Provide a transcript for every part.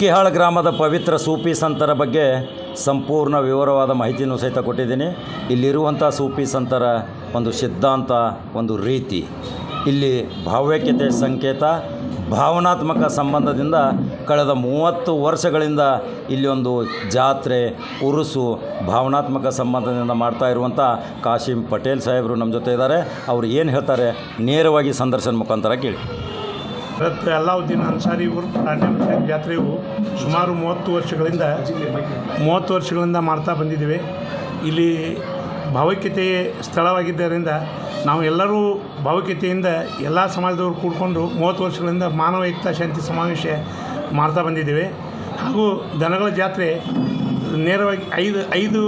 ಮೂಕಿಹಾಳ ಗ್ರಾಮದ ಪವಿತ್ರ ಸೂಫಿ ಸಂತರ ಬಗ್ಗೆ ಸಂಪೂರ್ಣ ವಿವರವಾದ ಮಾಹಿತಿಯನ್ನು ಸಹಿತ ಕೊಟ್ಟಿದ್ದೀನಿ. ಇಲ್ಲಿರುವಂಥ ಸೂಫಿ ಸಂತರ ಒಂದು ಸಿದ್ಧಾಂತ, ಒಂದು ರೀತಿ, ಇಲ್ಲಿ ಭಾವ್ಯತೆ ಸಂಕೇತ, ಭಾವನಾತ್ಮಕ ಸಂಬಂಧದಿಂದ ಕಳೆದ 30 ವರ್ಷಗಳಿಂದ ಇಲ್ಲಿ ಒಂದು ಜಾತ್ರೆ, ಉರುಸು ಭಾವನಾತ್ಮಕ ಸಂಬಂಧದಿಂದ ಮಾಡ್ತಾ ಇರುವಂಥ ಕಾಶಿಂ ಪಟೇಲ್ ಸಾಹೇಬರು ನಮ್ಮ ಜೊತೆ ಇದ್ದಾರೆ. ಅವರು ಏನು ಹೇಳ್ತಾರೆ ನೇರವಾಗಿ ಸಂದರ್ಶನ ಮುಖಾಂತರ ಕೇಳಿ. ಅಲ್ಲಾವುದ್ದೀನ್ ಅನ್ಸಾರಿ ಉರ್ಫ್ ಜಾತ್ರೆಯು ಸುಮಾರು 30 ವರ್ಷಗಳಿಂದ ಮಾಡ್ತಾ ಬಂದಿದ್ದೇವೆ. ಇಲ್ಲಿ ಭಾವೈಕ್ಯತೆಯ ಸ್ಥಳವಾಗಿದ್ದರಿಂದ ನಾವು ಎಲ್ಲರೂ ಭಾವೈಕ್ಯತೆಯಿಂದ ಎಲ್ಲ ಸಮಾಜದವರು ಕೂಡಿಕೊಂಡು 30 ವರ್ಷಗಳಿಂದ ಮಾನವ ಏಕತಾ ಶಾಂತಿ ಸಮಾವೇಶ ಮಾಡ್ತಾ ಬಂದಿದ್ದೇವೆ. ಹಾಗೂ ದನಗಳ ಜಾತ್ರೆ ನೇರವಾಗಿ 5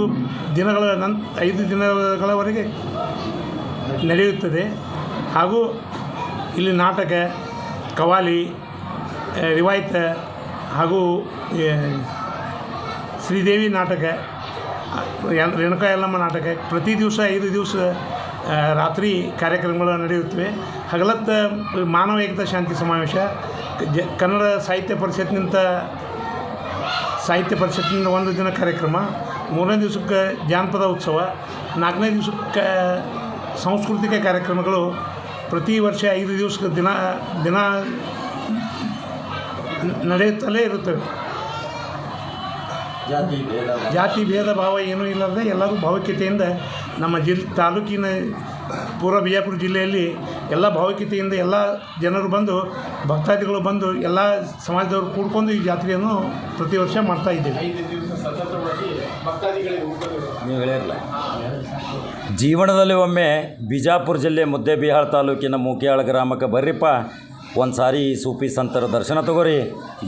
ದಿನಗಳವರೆಗೆ ನಡೆಯುತ್ತದೆ. ಹಾಗೂ ಇಲ್ಲಿ ನಾಟಕ, ಕವಾಲಿ, ರಿವಾಯತ್ ಹಾಗೂ ಶ್ರೀದೇವಿ ನಾಟಕ, ರೇಣುಕಾ ಯಲ್ಲಮ್ಮ ನಾಟಕ ಪ್ರತಿ ದಿವಸ 5 ದಿವಸ ರಾತ್ರಿ ಕಾರ್ಯಕ್ರಮಗಳು ನಡೆಯುತ್ತವೆ. ಹಗಲತ್ತ ಮಾನವ ಏಕತಾ ಶಾಂತಿ ಸಮಾವೇಶ, ಕನ್ನಡ ಸಾಹಿತ್ಯ ಪರಿಷತ್ನಿಂದ 1 ದಿನ ಕಾರ್ಯಕ್ರಮ, 3ನೇ ದಿವಸಕ್ಕೆ ಜಾನಪದ ಉತ್ಸವ, 4ನೇ ದಿವಸಕ್ಕೆ ಸಾಂಸ್ಕೃತಿಕ ಕಾರ್ಯಕ್ರಮಗಳು ಪ್ರತಿ ವರ್ಷ 5 ದಿವಸಕ್ಕೆ ದಿನ ನಡೆಯುತ್ತಲೇ ಇರುತ್ತವೆ. ಜಾತಿ ಭೇದ ಭಾವ ಏನೂ ಇಲ್ಲದೆ ಎಲ್ಲರೂ ಭಾವೈಕ್ಯತೆಯಿಂದ ನಮ್ಮ ತಾಲೂಕಿನ ಪೂರ್ವ ಬಿಜಾಪುರ ಜಿಲ್ಲೆಯಲ್ಲಿ ಎಲ್ಲ ಭಾವೈಕ್ಯತೆಯಿಂದ ಎಲ್ಲ ಜನರು ಬಂದು, ಭಕ್ತಾದಿಗಳು ಬಂದು, ಎಲ್ಲ ಸಮಾಜದವರು ಕೂಡ್ಕೊಂಡು ಈ ಜಾತ್ರೆಯನ್ನು ಪ್ರತಿ ವರ್ಷ ಮಾಡ್ತಾ ಇದ್ದೇವೆ. ನೀವು ಹೇಳಿರಲ್ಲ, ಜೀವನದಲ್ಲಿ ಒಮ್ಮೆ ಬಿಜಾಪುರ ಜಿಲ್ಲೆ ಮುದ್ದೇಬಿಹಾಳ ತಾಲೂಕಿನ ಮೂಕಿಹಾಳ ಗ್ರಾಮಕ್ಕೆ ಬರ್ರಿಪ್ಪ, ಒಂದು ಸಾರಿ ಈ ಸೂಫಿ ಸಂತರ ದರ್ಶನ ತಗೋರಿ.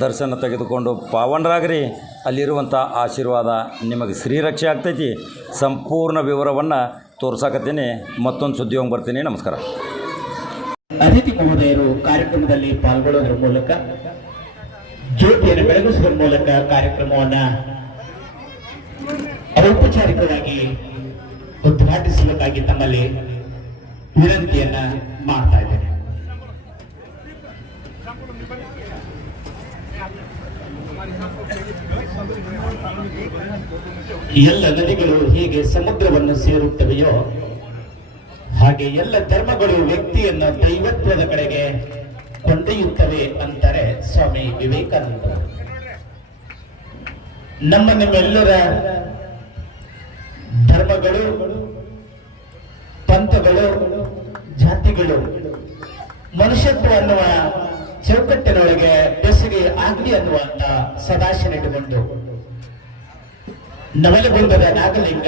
ದರ್ಶನ ತೆಗೆದುಕೊಂಡು ಪಾವನರಾಗ್ರಿ. ಅಲ್ಲಿರುವಂಥ ಆಶೀರ್ವಾದ ನಿಮಗೆ ಶ್ರೀರಕ್ಷೆ ಆಗ್ತೈತಿ. ಸಂಪೂರ್ಣ ವಿವರವನ್ನು ತೋರ್ಸಾಕತ್ತೀನಿ. ಮತ್ತೊಂದು ಸುದ್ದಿ ಹೋಗಿ ಬರ್ತೀನಿ. ನಮಸ್ಕಾರ. ಅತಿಥಿ ಮಹೋದಯರು ಕಾರ್ಯಕ್ರಮದಲ್ಲಿ ಪಾಲ್ಗೊಳ್ಳೋದ್ರ ಮೂಲಕ, ಜ್ಯೋತಿಯನ್ನು ಬೆಳಗಿಸುವ ಮೂಲಕ ಕಾರ್ಯಕ್ರಮವನ್ನು ಔಪಚಾರಿಕವಾಗಿ ಉದ್ಘಾಟಿಸಬೇಕಾಗಿ ತಮ್ಮಲ್ಲಿ ವಿನಂತಿಯನ್ನ ಮಾಡ್ತಾ ಇದ್ದೇನೆ. ಎಲ್ಲ ನದಿಗಳು ಹೇಗೆ ಸಮುದ್ರವನ್ನು ಸೇರುತ್ತವೆಯೋ ಹಾಗೆ ಎಲ್ಲ ಧರ್ಮಗಳು ವ್ಯಕ್ತಿಯನ್ನು ದೈವತ್ವದ ಕಡೆಗೆ ಕೊಂಡೊಯ್ಯುತ್ತವೆ ಅಂತಾರೆ ಸ್ವಾಮಿ ವಿವೇಕಾನಂದ. ನಿಮ್ಮೆಲ್ಲರ ಧರ್ಮಗಳು, ಪಂಥಗಳು, ಜಾತಿಗಳು ಮನುಷ್ಯತ್ವ ಅನ್ನುವ ಚೌಕಟ್ಟಿನೊಳಗೆ ಬೆಸುಗೆ ಆಗಲಿ ಅನ್ನುವಂತ ಸದಾಶಯವಿಟ್ಟುಕೊಂಡು ನವಲಗುಂದದ ನಾಗಲಿಂಗ,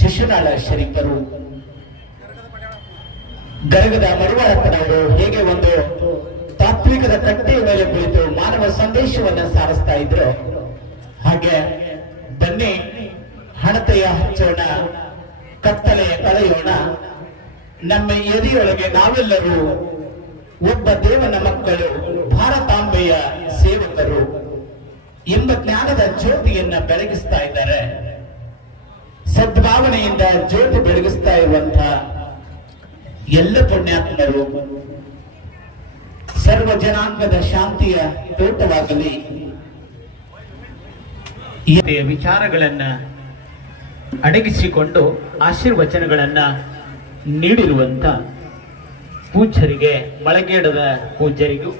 ಶಿಶುನಾಳ ಶರೀಫರು, ಗರಗದ ಮಡಿವಾಳಪ್ಪನವರು ಹೇಗೆ ಒಂದು ತಾತ್ವಿಕದ ಕಟ್ಟೆಯ ಮೇಲೆ ಕುಳಿತು ಮಾನವ ಸಂದೇಶವನ್ನು ಸಾರಿಸ್ತಾ ಇದ್ರು, ಹಾಗೆ ಬನ್ನಿ ಹಣತೆಯ ಹಚ್ಚೋಣ, ಕತ್ತಲೆಯ ಕಳೆಯೋಣ, ನಮ್ಮ ಎದೆಯೊಳಗೆ ನಾವೆಲ್ಲರೂ ಒಬ್ಬ ದೇವನ ಮಕ್ಕಳು, ಭಾರತಾಂಬೆಯ ಸೇವಕರು ಎಂಬ ಜ್ಞಾನದ ಜ್ಯೋತಿಯನ್ನ ಬೆಳಗಿಸ್ತಾ ಇದ್ದಾರೆ. ಸದ್ಭಾವನೆಯಿಂದ ಜ್ಯೋತಿ ಬೆಳಗಿಸ್ತಾ ಇರುವಂತ ಎಲ್ಲ ಪುಣ್ಯಾತ್ಮರು ಸರ್ವ ಜನಾಂಗದ ಶಾಂತಿಯ ತೋಟವಾಗಲಿ. ಈ ವಿಚಾರಗಳನ್ನ ಅಡಗಿಸಿಕೊಂಡು ಆಶೀರ್ವಚನಗಳನ್ನ ನೀಡಿರುವಂತ ಪೂಜ್ಯರಿಗೆ, ಮಳಗೇಡದ ಪೂಜ್ಯರಿಗೂ,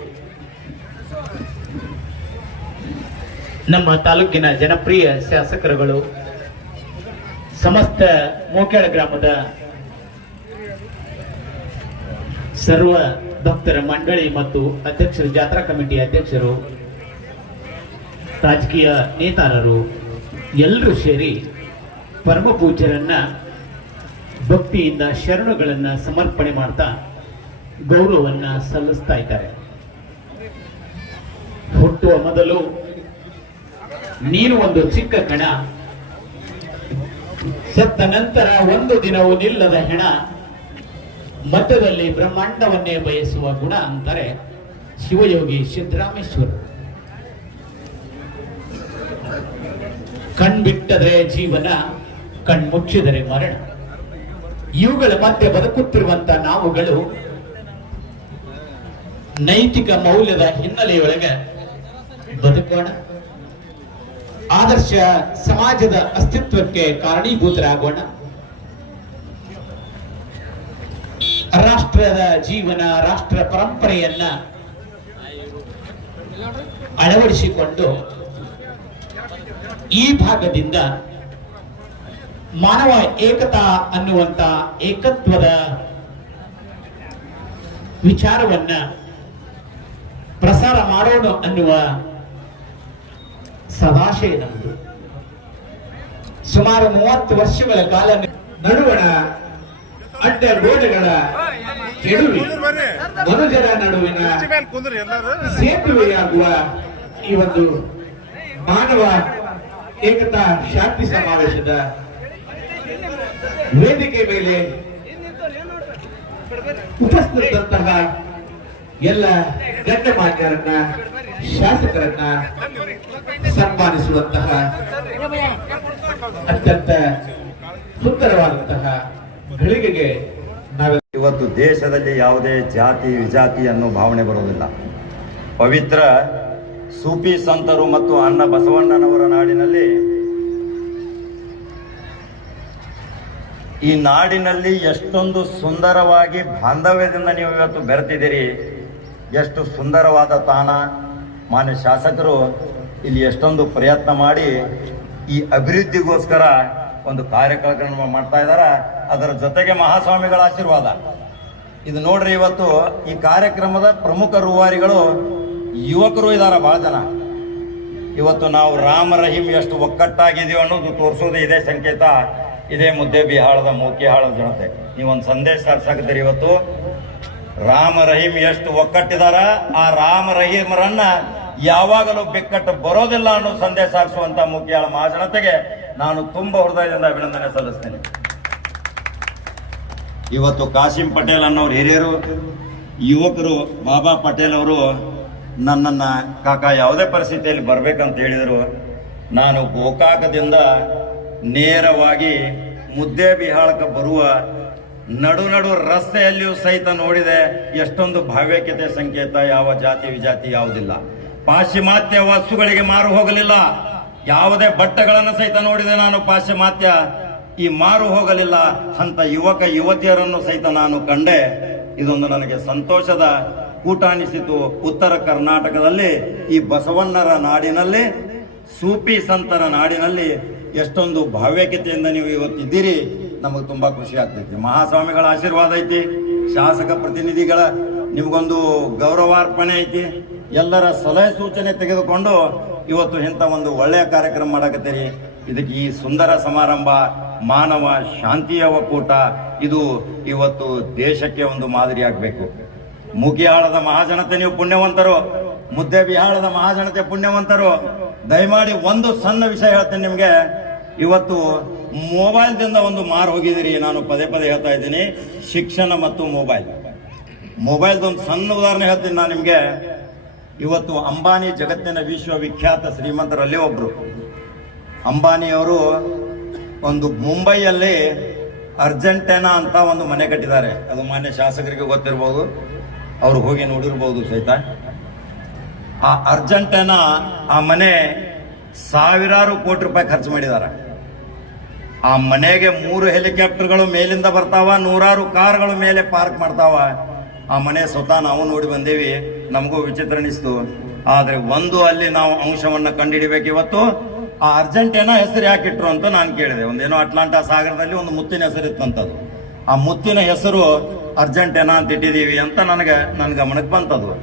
ನಮ್ಮ ತಾಲೂಕಿನ ಜನಪ್ರಿಯ ಶಾಸಕರುಗಳು, ಸಮಸ್ತ ಮೂಕಿಹಾಳ ಗ್ರಾಮದ ಸರ್ವ ಭಕ್ತರ ಮಂಡಳಿ ಮತ್ತು ಅಧ್ಯಕ್ಷರು, ಜಾತ್ರಾ ಕಮಿಟಿ ಅಧ್ಯಕ್ಷರು, ರಾಜಕೀಯ ನೇತಾರರು ಎಲ್ಲರೂ ಸೇರಿ ಪರಮ ಪೂಜ್ಯರನ್ನ ಭಕ್ತಿಯಿಂದ ಶರಣುಗಳನ್ನ ಸಮರ್ಪಣೆ ಮಾಡ್ತಾ ಗೌರವವನ್ನ ಸಲ್ಲಿಸ್ತಾ ಇದ್ದಾರೆ. ಹುಟ್ಟುವ ಮೊದಲು ನೀನು ಒಂದು ಚಿಕ್ಕ ಕಣ, ಸತ್ತ ನಂತರ ಒಂದು ದಿನವೂ ನಿಲ್ಲದ ಹೆಣ, ಮಧ್ಯದಲ್ಲಿ ಬ್ರಹ್ಮಾಂಡವನ್ನೇ ಬಯಸುವ ಗುಣ ಅಂತಾರೆ ಶಿವಯೋಗಿ ಸಿದ್ದರಾಮೇಶ್ವರ. ಕಣ್ಬಿಟ್ಟರೆ ಜೀವನ, ಕಣ್ಮುಚ್ಚಿದರೆ ಮರಣ. ಇವುಗಳ ಮಧ್ಯೆ ಬದುಕುತ್ತಿರುವಂತ ನಾವುಗಳು ನೈತಿಕ ಮೌಲ್ಯದ ಹಿನ್ನೆಲೆಯೊಳಗೆ ಬದುಕೋಣ. ಆದರ್ಶ ಸಮಾಜದ ಅಸ್ತಿತ್ವಕ್ಕೆ ಕಾರಣೀಭೂತರಾಗೋಣ. ರಾಷ್ಟ್ರದ ಜೀವನ, ರಾಷ್ಟ್ರ ಪರಂಪರೆಯನ್ನ ಅಳವಡಿಸಿಕೊಂಡು ಈ ಭಾಗದಿಂದ ಮಾನವ ಏಕತಾ ಅನ್ನುವಂತ ಏಕತ್ವದ ವಿಚಾರವನ್ನ ಪ್ರಸಾರ ಮಾಡೋಣ ಅನ್ನುವ ಸದಾಶಯ ನಮ್ಮದು. ಸುಮಾರು 30 ವರ್ಷಗಳ ಕಾಲ ನಡುವಣ ಅಡ್ಡ ಗೋಡೆಗಳ ಕೆಡುವಿ ಮನುಜರ ನಡುವಿನ ಸೇತುವೆಯಾಗುವ ಈ ಒಂದು ಮಾನವ ಏಕತಾ ಶಾಂತಿ ಸಮಾವೇಶದ ವೇದಿಕೆ ಮೇಲೆ ಉಪಸ್ಥಿತರಂತಹ ಎಲ್ಲ ಗಣ್ಯಮಾನ್ಯರನ್ನ, ಶಾಸಕರನ್ನ ಸನ್ಮಾನಿಸುವಂತಹ ಅತ್ಯಂತ ಸುಂದರವಾದಂತಹ ಘಳಿಗೆಗೆ ಇವತ್ತು ದೇಶದಲ್ಲಿ ಯಾವುದೇ ಜಾತಿ ವಿಜಾತಿ ಅನ್ನೋ ಭಾವನೆ ಬರುವುದಿಲ್ಲ. ಪವಿತ್ರ ಸೂಫಿ ಸಂತರು ಮತ್ತು ಅಣ್ಣ ಬಸವಣ್ಣನವರ ನಾಡಿನಲ್ಲಿ, ಈ ನಾಡಿನಲ್ಲಿ ಎಷ್ಟೊಂದು ಸುಂದರವಾಗಿ ಬಾಂಧವ್ಯದಿಂದ ನೀವು ಇವತ್ತು ಬೆರೆತಿದ್ದೀರಿ. ಎಷ್ಟು ಸುಂದರವಾದ ತಾಣ. ಮಾನ್ಯ ಶಾಸಕರು ಇಲ್ಲಿ ಎಷ್ಟೊಂದು ಪ್ರಯತ್ನ ಮಾಡಿ ಈ ಅಭಿವೃದ್ಧಿಗೋಸ್ಕರ ಒಂದು ಕಾರ್ಯಕ್ರಮ ಮಾಡ್ತಾ ಇದ್ದಾರೆ. ಅದರ ಜೊತೆಗೆ ಮಹಾಸ್ವಾಮಿಗಳ ಆಶೀರ್ವಾದ ಇದು ನೋಡ್ರಿ. ಇವತ್ತು ಈ ಕಾರ್ಯಕ್ರಮದ ಪ್ರಮುಖ ರೂವಾರಿಗಳು ಯುವಕರು ಇದ್ದಾರೆ, ಭಾಳ ಜನ. ಇವತ್ತು ನಾವು ರಾಮ ರಹೀಂ ಎಷ್ಟು ಒಕ್ಕಟ್ಟಾಗಿದೀವಿ ಅನ್ನೋದು ತೋರಿಸೋದು ಇದೇ ಸಂಕೇತ. ಇದೇ ಮುದ್ದೇಬಿಹಾಳದ ಮೂಕಿಹಾಳದ ಜನತೆ ನೀವೊಂದು ಸಂದೇಶ ಸಾಕ್ತೀರಿ. ಇವತ್ತು ರಾಮ ರಹೀಂ ಎಷ್ಟು ಒಕ್ಕಟ್ಟಿದಾರ, ಆ ರಾಮ ರಹೀಮರನ್ನ ಯಾವಾಗಲೂ ಬಿಕ್ಕಟ್ಟು ಬರೋದಿಲ್ಲ ಅನ್ನೋ ಸಂದೇಶ ಸಾಗಿಸುವಂತ ಮೂಕಿಹಾಳ ಮಹಾಜನತೆಗೆ ನಾನು ತುಂಬ ಹೃದಯದಿಂದ ಅಭಿನಂದನೆ ಸಲ್ಲಿಸ್ತೇನೆ. ಇವತ್ತು ಕಾಸಿಂ ಪಟೇಲ್ ಅನ್ನೋರು ಹಿರಿಯರು, ಯುವಕರು ಬಾಬಾ ಪಟೇಲ್ ಅವರು ನನ್ನನ್ನು ಕಾಕ ಯಾವುದೇ ಪರಿಸ್ಥಿತಿಯಲ್ಲಿ ಬರ್ಬೇಕಂತ ಹೇಳಿದರು. ನಾನು ಗೋಕಾಕದಿಂದ ನೇರವಾಗಿ ಮುದ್ದೇಬಿಹಾಳಕ್ಕೆ ಬರುವ ನಡು ರಸ್ತೆಯಲ್ಲಿಯೂ ಸಹಿತ ನೋಡಿದೆ ಎಷ್ಟೊಂದು ಭಾವ್ಯಕತೆ ಸಂಕೇತ. ಯಾವ ಜಾತಿ ವಿಜಾತಿ ಯಾವುದಿಲ್ಲ. ಪಾಶ್ಚಿಮಾತ್ಯ ವಸ್ತುಗಳಿಗೆ ಮಾರು ಹೋಗಲಿಲ್ಲ. ಯಾವುದೇ ಬಟ್ಟೆಗಳನ್ನು ಸಹಿತ ನೋಡಿದೆ ನಾನು, ಪಾಶ್ಚಿಮಾತ್ಯ ಈ ಮಾರು ಹೋಗಲಿಲ್ಲ ಅಂತ ಯುವಕ ಯುವತಿಯರನ್ನು ಸಹಿತ ನಾನು ಕಂಡೆ. ಇದೊಂದು ನನಗೆ ಸಂತೋಷದ ಕೂಟ ಅನಿಸಿತು. ಉತ್ತರ ಕರ್ನಾಟಕದಲ್ಲಿ ಈ ಬಸವಣ್ಣರ ನಾಡಿನಲ್ಲಿ, ಸೂಫಿ ಸಂತರ ನಾಡಿನಲ್ಲಿ ಎಷ್ಟೊಂದು ಭಾವ್ಯಕತೆಯಿಂದ ನೀವು ಇವತ್ತಿದ್ದೀರಿ. ನಮಗೆ ತುಂಬಾ ಖುಷಿ ಆಗ್ತೈತಿ. ಮಹಾಸ್ವಾಮಿಗಳ ಆಶೀರ್ವಾದ ಐತಿ, ಶಾಸಕ ಪ್ರತಿನಿಧಿಗಳ ನಿಮಗೊಂದು ಗೌರವಾರ್ಪಣೆ ಐತಿ. ಎಲ್ಲರ ಸಲಹೆ ಸೂಚನೆ ತೆಗೆದುಕೊಂಡು ಇವತ್ತು ಇಂಥ ಒಂದು ಒಳ್ಳೆಯ ಕಾರ್ಯಕ್ರಮ ಮಾಡಕತ್ತೀರಿ. ಇದಕ್ಕೆ ಈ ಸುಂದರ ಸಮಾರಂಭ, ಮಾನವ ಶಾಂತಿಯ ಒಕ್ಕೂಟ, ಇದು ಇವತ್ತು ದೇಶಕ್ಕೆ ಒಂದು ಮಾದರಿ ಆಗಬೇಕು. ಮೂಕಿಹಾಳದ ಮಹಾಜನತೆ ನೀವು ಪುಣ್ಯವಂತರು, ಮುದ್ದೇಬಿಹಾಳದ ಮಹಾಜನತೆ ಪುಣ್ಯವಂತರು. ದಯಮಾಡಿ ಒಂದು ಸಣ್ಣ ವಿಷಯ ಹೇಳ್ತೇನೆ ನಿಮಗೆ. ಇವತ್ತು ಮೊಬೈಲ್ದಿಂದ ಒಂದು ಮಾರು ಹೋಗಿದ್ದೀರಿ. ನಾನು ಪದೇ ಪದೇ ಹೇಳ್ತಾ ಇದ್ದೀನಿ, ಶಿಕ್ಷಣ ಮತ್ತು ಮೊಬೈಲ್ದೊಂದು ಸಣ್ಣ ಉದಾಹರಣೆ ಹೇಳ್ತೀನಿ ನಾನು ನಿಮಗೆ. ಇವತ್ತು ಅಂಬಾನಿ ಜಗತ್ತಿನ ವಿಶ್ವವಿಖ್ಯಾತ ಶ್ರೀಮಂತರಲ್ಲಿ ಒಬ್ರು. ಅಂಬಾನಿಯವರು ಒಂದು ಮುಂಬೈಯಲ್ಲಿ ಅರ್ಜೆಂಟೈನಾ ಅಂತ ಒಂದು ಮನೆ ಕಟ್ಟಿದ್ದಾರೆ. ಅದು ಮಾನ್ಯ ಶಾಸಕರಿಗೆ ಗೊತ್ತಿರ್ಬೋದು, ಅವರು ಹೋಗಿ ನೋಡಿರ್ಬೋದು ಸಹಿತ. ಆ ಅರ್ಜೆಂಟೈನಾ ಆ ಮನೆ ಸಾವಿರಾರು ಕೋಟಿ ರೂಪಾಯಿ ಖರ್ಚು ಮಾಡಿದ್ದಾರೆ. ಆ ಮನೆಗೆ 3 ಹೆಲಿಕಾಪ್ಟರ್ಗಳು ಮೇಲಿಂದ ಬರ್ತಾವ, 100 ಕಾರ್ಗಳು ಮೇಲೆ ಪಾರ್ಕ್ ಮಾಡ್ತಾವ. ಆ ಮನೆ ಸ್ವತಃ ನಾವು ನೋಡಿ ಬಂದೇವಿ, ನಮಗೂ ವಿಚಿತ್ರ ಅನಿಸ್ತು. ಆದ್ರೆ ಒಂದು ಅಲ್ಲಿ ನಾವು ಅಂಶವನ್ನ ಕಂಡುಹಿಡಿಬೇಕು. ಇವತ್ತು ಆ ಅರ್ಜೆಂಟೈನಾ ಹೆಸರು ಯಾಕಿಟ್ರು ಅಂತ ನಾನು ಕೇಳಿದೆ. ಒಂದೇನೋ ಅಟ್ಲಾಂಟಾ ಸಾಗರದಲ್ಲಿ ಒಂದು ಮುತ್ತಿನ ಹೆಸರು ಇತ್ತಂತದ್ದು. ಆ ಮುತ್ತಿನ ಹೆಸರು ಅರ್ಜೆಂಟೈನಾ ಅಂತ ಇಟ್ಟಿದೀವಿ ಅಂತ ನನ್ನ ಗಮನಕ್ಕೆ ಬಂತದ್ದು.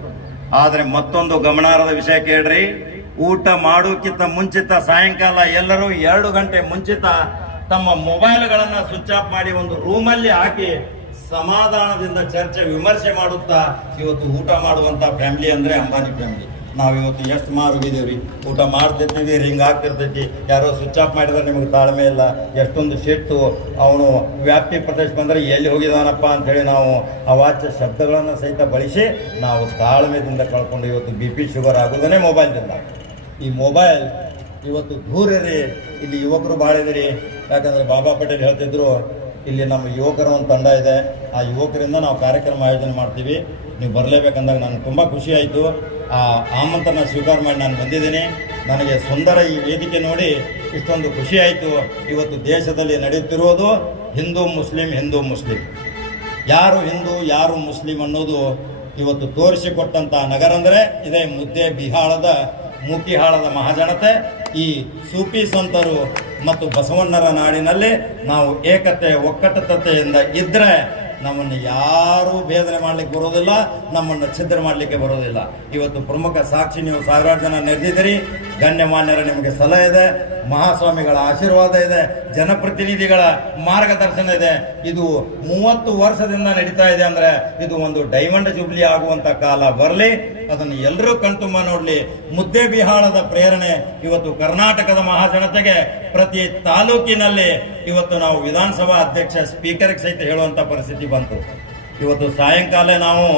ಆದ್ರೆ ಮತ್ತೊಂದು ಗಮನಾರ್ಹದ ವಿಷಯ ಕೇಳ್ರಿ. ಊಟ ಮಾಡೋಕ್ಕಿಂತ ಮುಂಚಿತ ಸಾಯಂಕಾಲ ಎಲ್ಲರೂ 2 ಗಂಟೆ ಮುಂಚಿತ ತಮ್ಮ ಮೊಬೈಲ್ಗಳನ್ನ ಸ್ವಿಚ್ ಆಫ್ ಮಾಡಿ ಒಂದು ರೂಮಲ್ಲಿ ಹಾಕಿ ಸಮಾಧಾನದಿಂದ ಚರ್ಚೆ ವಿಮರ್ಶೆ ಮಾಡುತ್ತಾ ಇವತ್ತು ಊಟ ಮಾಡುವಂತ ಫ್ಯಾಮಿಲಿ ಅಂದ್ರೆ ಅಂಬಾನಿ ಫ್ಯಾಮಿಲಿ. ನಾವು ಇವತ್ತು ಎಷ್ಟು ಮಾರೋಗಿದ್ದೀವ್ರಿ, ಊಟ ಮಾಡ್ತಿರ್ತೀವಿ, ರಿಂಗ್ ಆಗ್ತಿರ್ತೈತಿ, ಯಾರೋ ಸ್ವಿಚ್ ಆಫ್ ಮಾಡಿದ್ರೆ ನಿಮಗೆ ತಾಳ್ಮೆ ಇಲ್ಲ. ಎಷ್ಟೊಂದು ಸಿಟ್ಟು, ಅವನು ವ್ಯಾಪ್ತಿ ಪ್ರದೇಶ ಬಂದರೆ ಎಲ್ಲಿ ಹೋಗಿದಾನಪ್ಪ ಅಂಥೇಳಿ ನಾವು ಅವಾಚ್ಯ ಶಬ್ದಗಳನ್ನು ಸಹಿತ ಬಳಸಿ ನಾವು ತಾಳ್ಮೆದಿಂದ ಕಳ್ಕೊಂಡು ಇವತ್ತು BP ಶುಗರ್ ಆಗೋದೇ ಮೊಬೈಲ್ದಿಂದ. ಈ ಮೊಬೈಲ್ ಇವತ್ತು ದೂರಿರಿ. ಇಲ್ಲಿ ಯುವಕರು ಭಾಳ ಇದ್ದೀರಿ. ಯಾಕಂದರೆ ಬಾಬಾ ಪಟೇಲ್ ಹೇಳ್ತಿದ್ರು, ಇಲ್ಲಿ ನಮ್ಮ ಯುವಕರ ಒಂದು ತಂಡ ಇದೆ, ಆ ಯುವಕರಿಂದ ನಾವು ಕಾರ್ಯಕ್ರಮ ಆಯೋಜನೆ ಮಾಡ್ತೀವಿ, ನೀವು ಬರಲೇಬೇಕಂದಾಗ ನನಗೆ ತುಂಬ ಖುಷಿ ಆಯಿತು. ಆ ಆಮಂತ್ರಣ ಸ್ವೀಕಾರ ಮಾಡಿ ನಾನು ಬಂದಿದ್ದೀನಿ. ನನಗೆ ಸುಂದರ ಈ ವೇದಿಕೆ ನೋಡಿ ಇಷ್ಟೊಂದು ಖುಷಿ ಆಯಿತು. ಇವತ್ತು ದೇಶದಲ್ಲಿ ನಡೆಯುತ್ತಿರುವುದು ಹಿಂದೂ ಮುಸ್ಲಿಂ ಯಾರು ಹಿಂದೂ ಯಾರು ಮುಸ್ಲಿಂ ಅನ್ನೋದು ಇವತ್ತು ತೋರಿಸಿಕೊಟ್ಟಂಥ ನಗರ ಅಂದರೆ ಇದೇ ಮುದ್ದೇಬಿಹಾಳದ ಮೂಕಿಹಾಳದ ಮಹಾಜನತೆ. ಈ ಸೂಫಿ ಸಂತರು ಮತ್ತು ಬಸವಣ್ಣರ ನಾಡಿನಲ್ಲಿ ನಾವು ಏಕತೆ ಒಕ್ಕಟ್ಟತೆಯಿಂದ ಇದ್ದರೆ ನಮ್ಮನ್ನು ಯಾರೂ ಭೇದನೆ ಮಾಡಲಿಕ್ಕೆ ಬರೋದಿಲ್ಲ, ನಮ್ಮನ್ನು ಛಿದ್ರ ಮಾಡಲಿಕ್ಕೆ ಬರೋದಿಲ್ಲ. ಇವತ್ತು ಪ್ರಮುಖ ಸಾಕ್ಷಿ, ನೀವು ಸಾವಿರಾರು ಜನ ನೆರೆದಿದ್ದೀರಿ. ಗಣ್ಯಮಾನ್ಯರ ನಿಮಗೆ ಸಲಹೆ ಇದೆ, ಮಹಾಸ್ವಾಮಿಗಳ ಆಶೀರ್ವಾದ ಇದೆ, ಜನಪ್ರತಿನಿಧಿಗಳ ಮಾರ್ಗದರ್ಶನ ಇದೆ. ಇದು 30 ವರ್ಷದಿಂದ ನಡೀತಾ ಇದೆ ಅಂದರೆ ಇದು ಒಂದು ಡೈಮಂಡ್ ಜುಬ್ಲಿ ಆಗುವಂಥ ಕಾಲ ಬರಲಿ. ಅದನ್ನು ಎಲ್ಲರೂ ಕಣ್ತುಂಬ ನೋಡಲಿ. ಮುದ್ದೇಬಿಹಾಳದ ಪ್ರೇರಣೆ ಇವತ್ತು ಕರ್ನಾಟಕದ ಮಹಾಜನತೆಗೆ ಪ್ರತಿ ತಾಲೂಕಿನಲ್ಲಿ ಇವತ್ತು ನಾವು ವಿಧಾನಸಭಾ ಅಧ್ಯಕ್ಷ ಸ್ಪೀಕರ್ಗೆ ಸಹಿತ ಹೇಳುವಂಥ ಪರಿಸ್ಥಿತಿ ಬಂತು. ಇವತ್ತು ಸಾಯಂಕಾಲ ನಾವು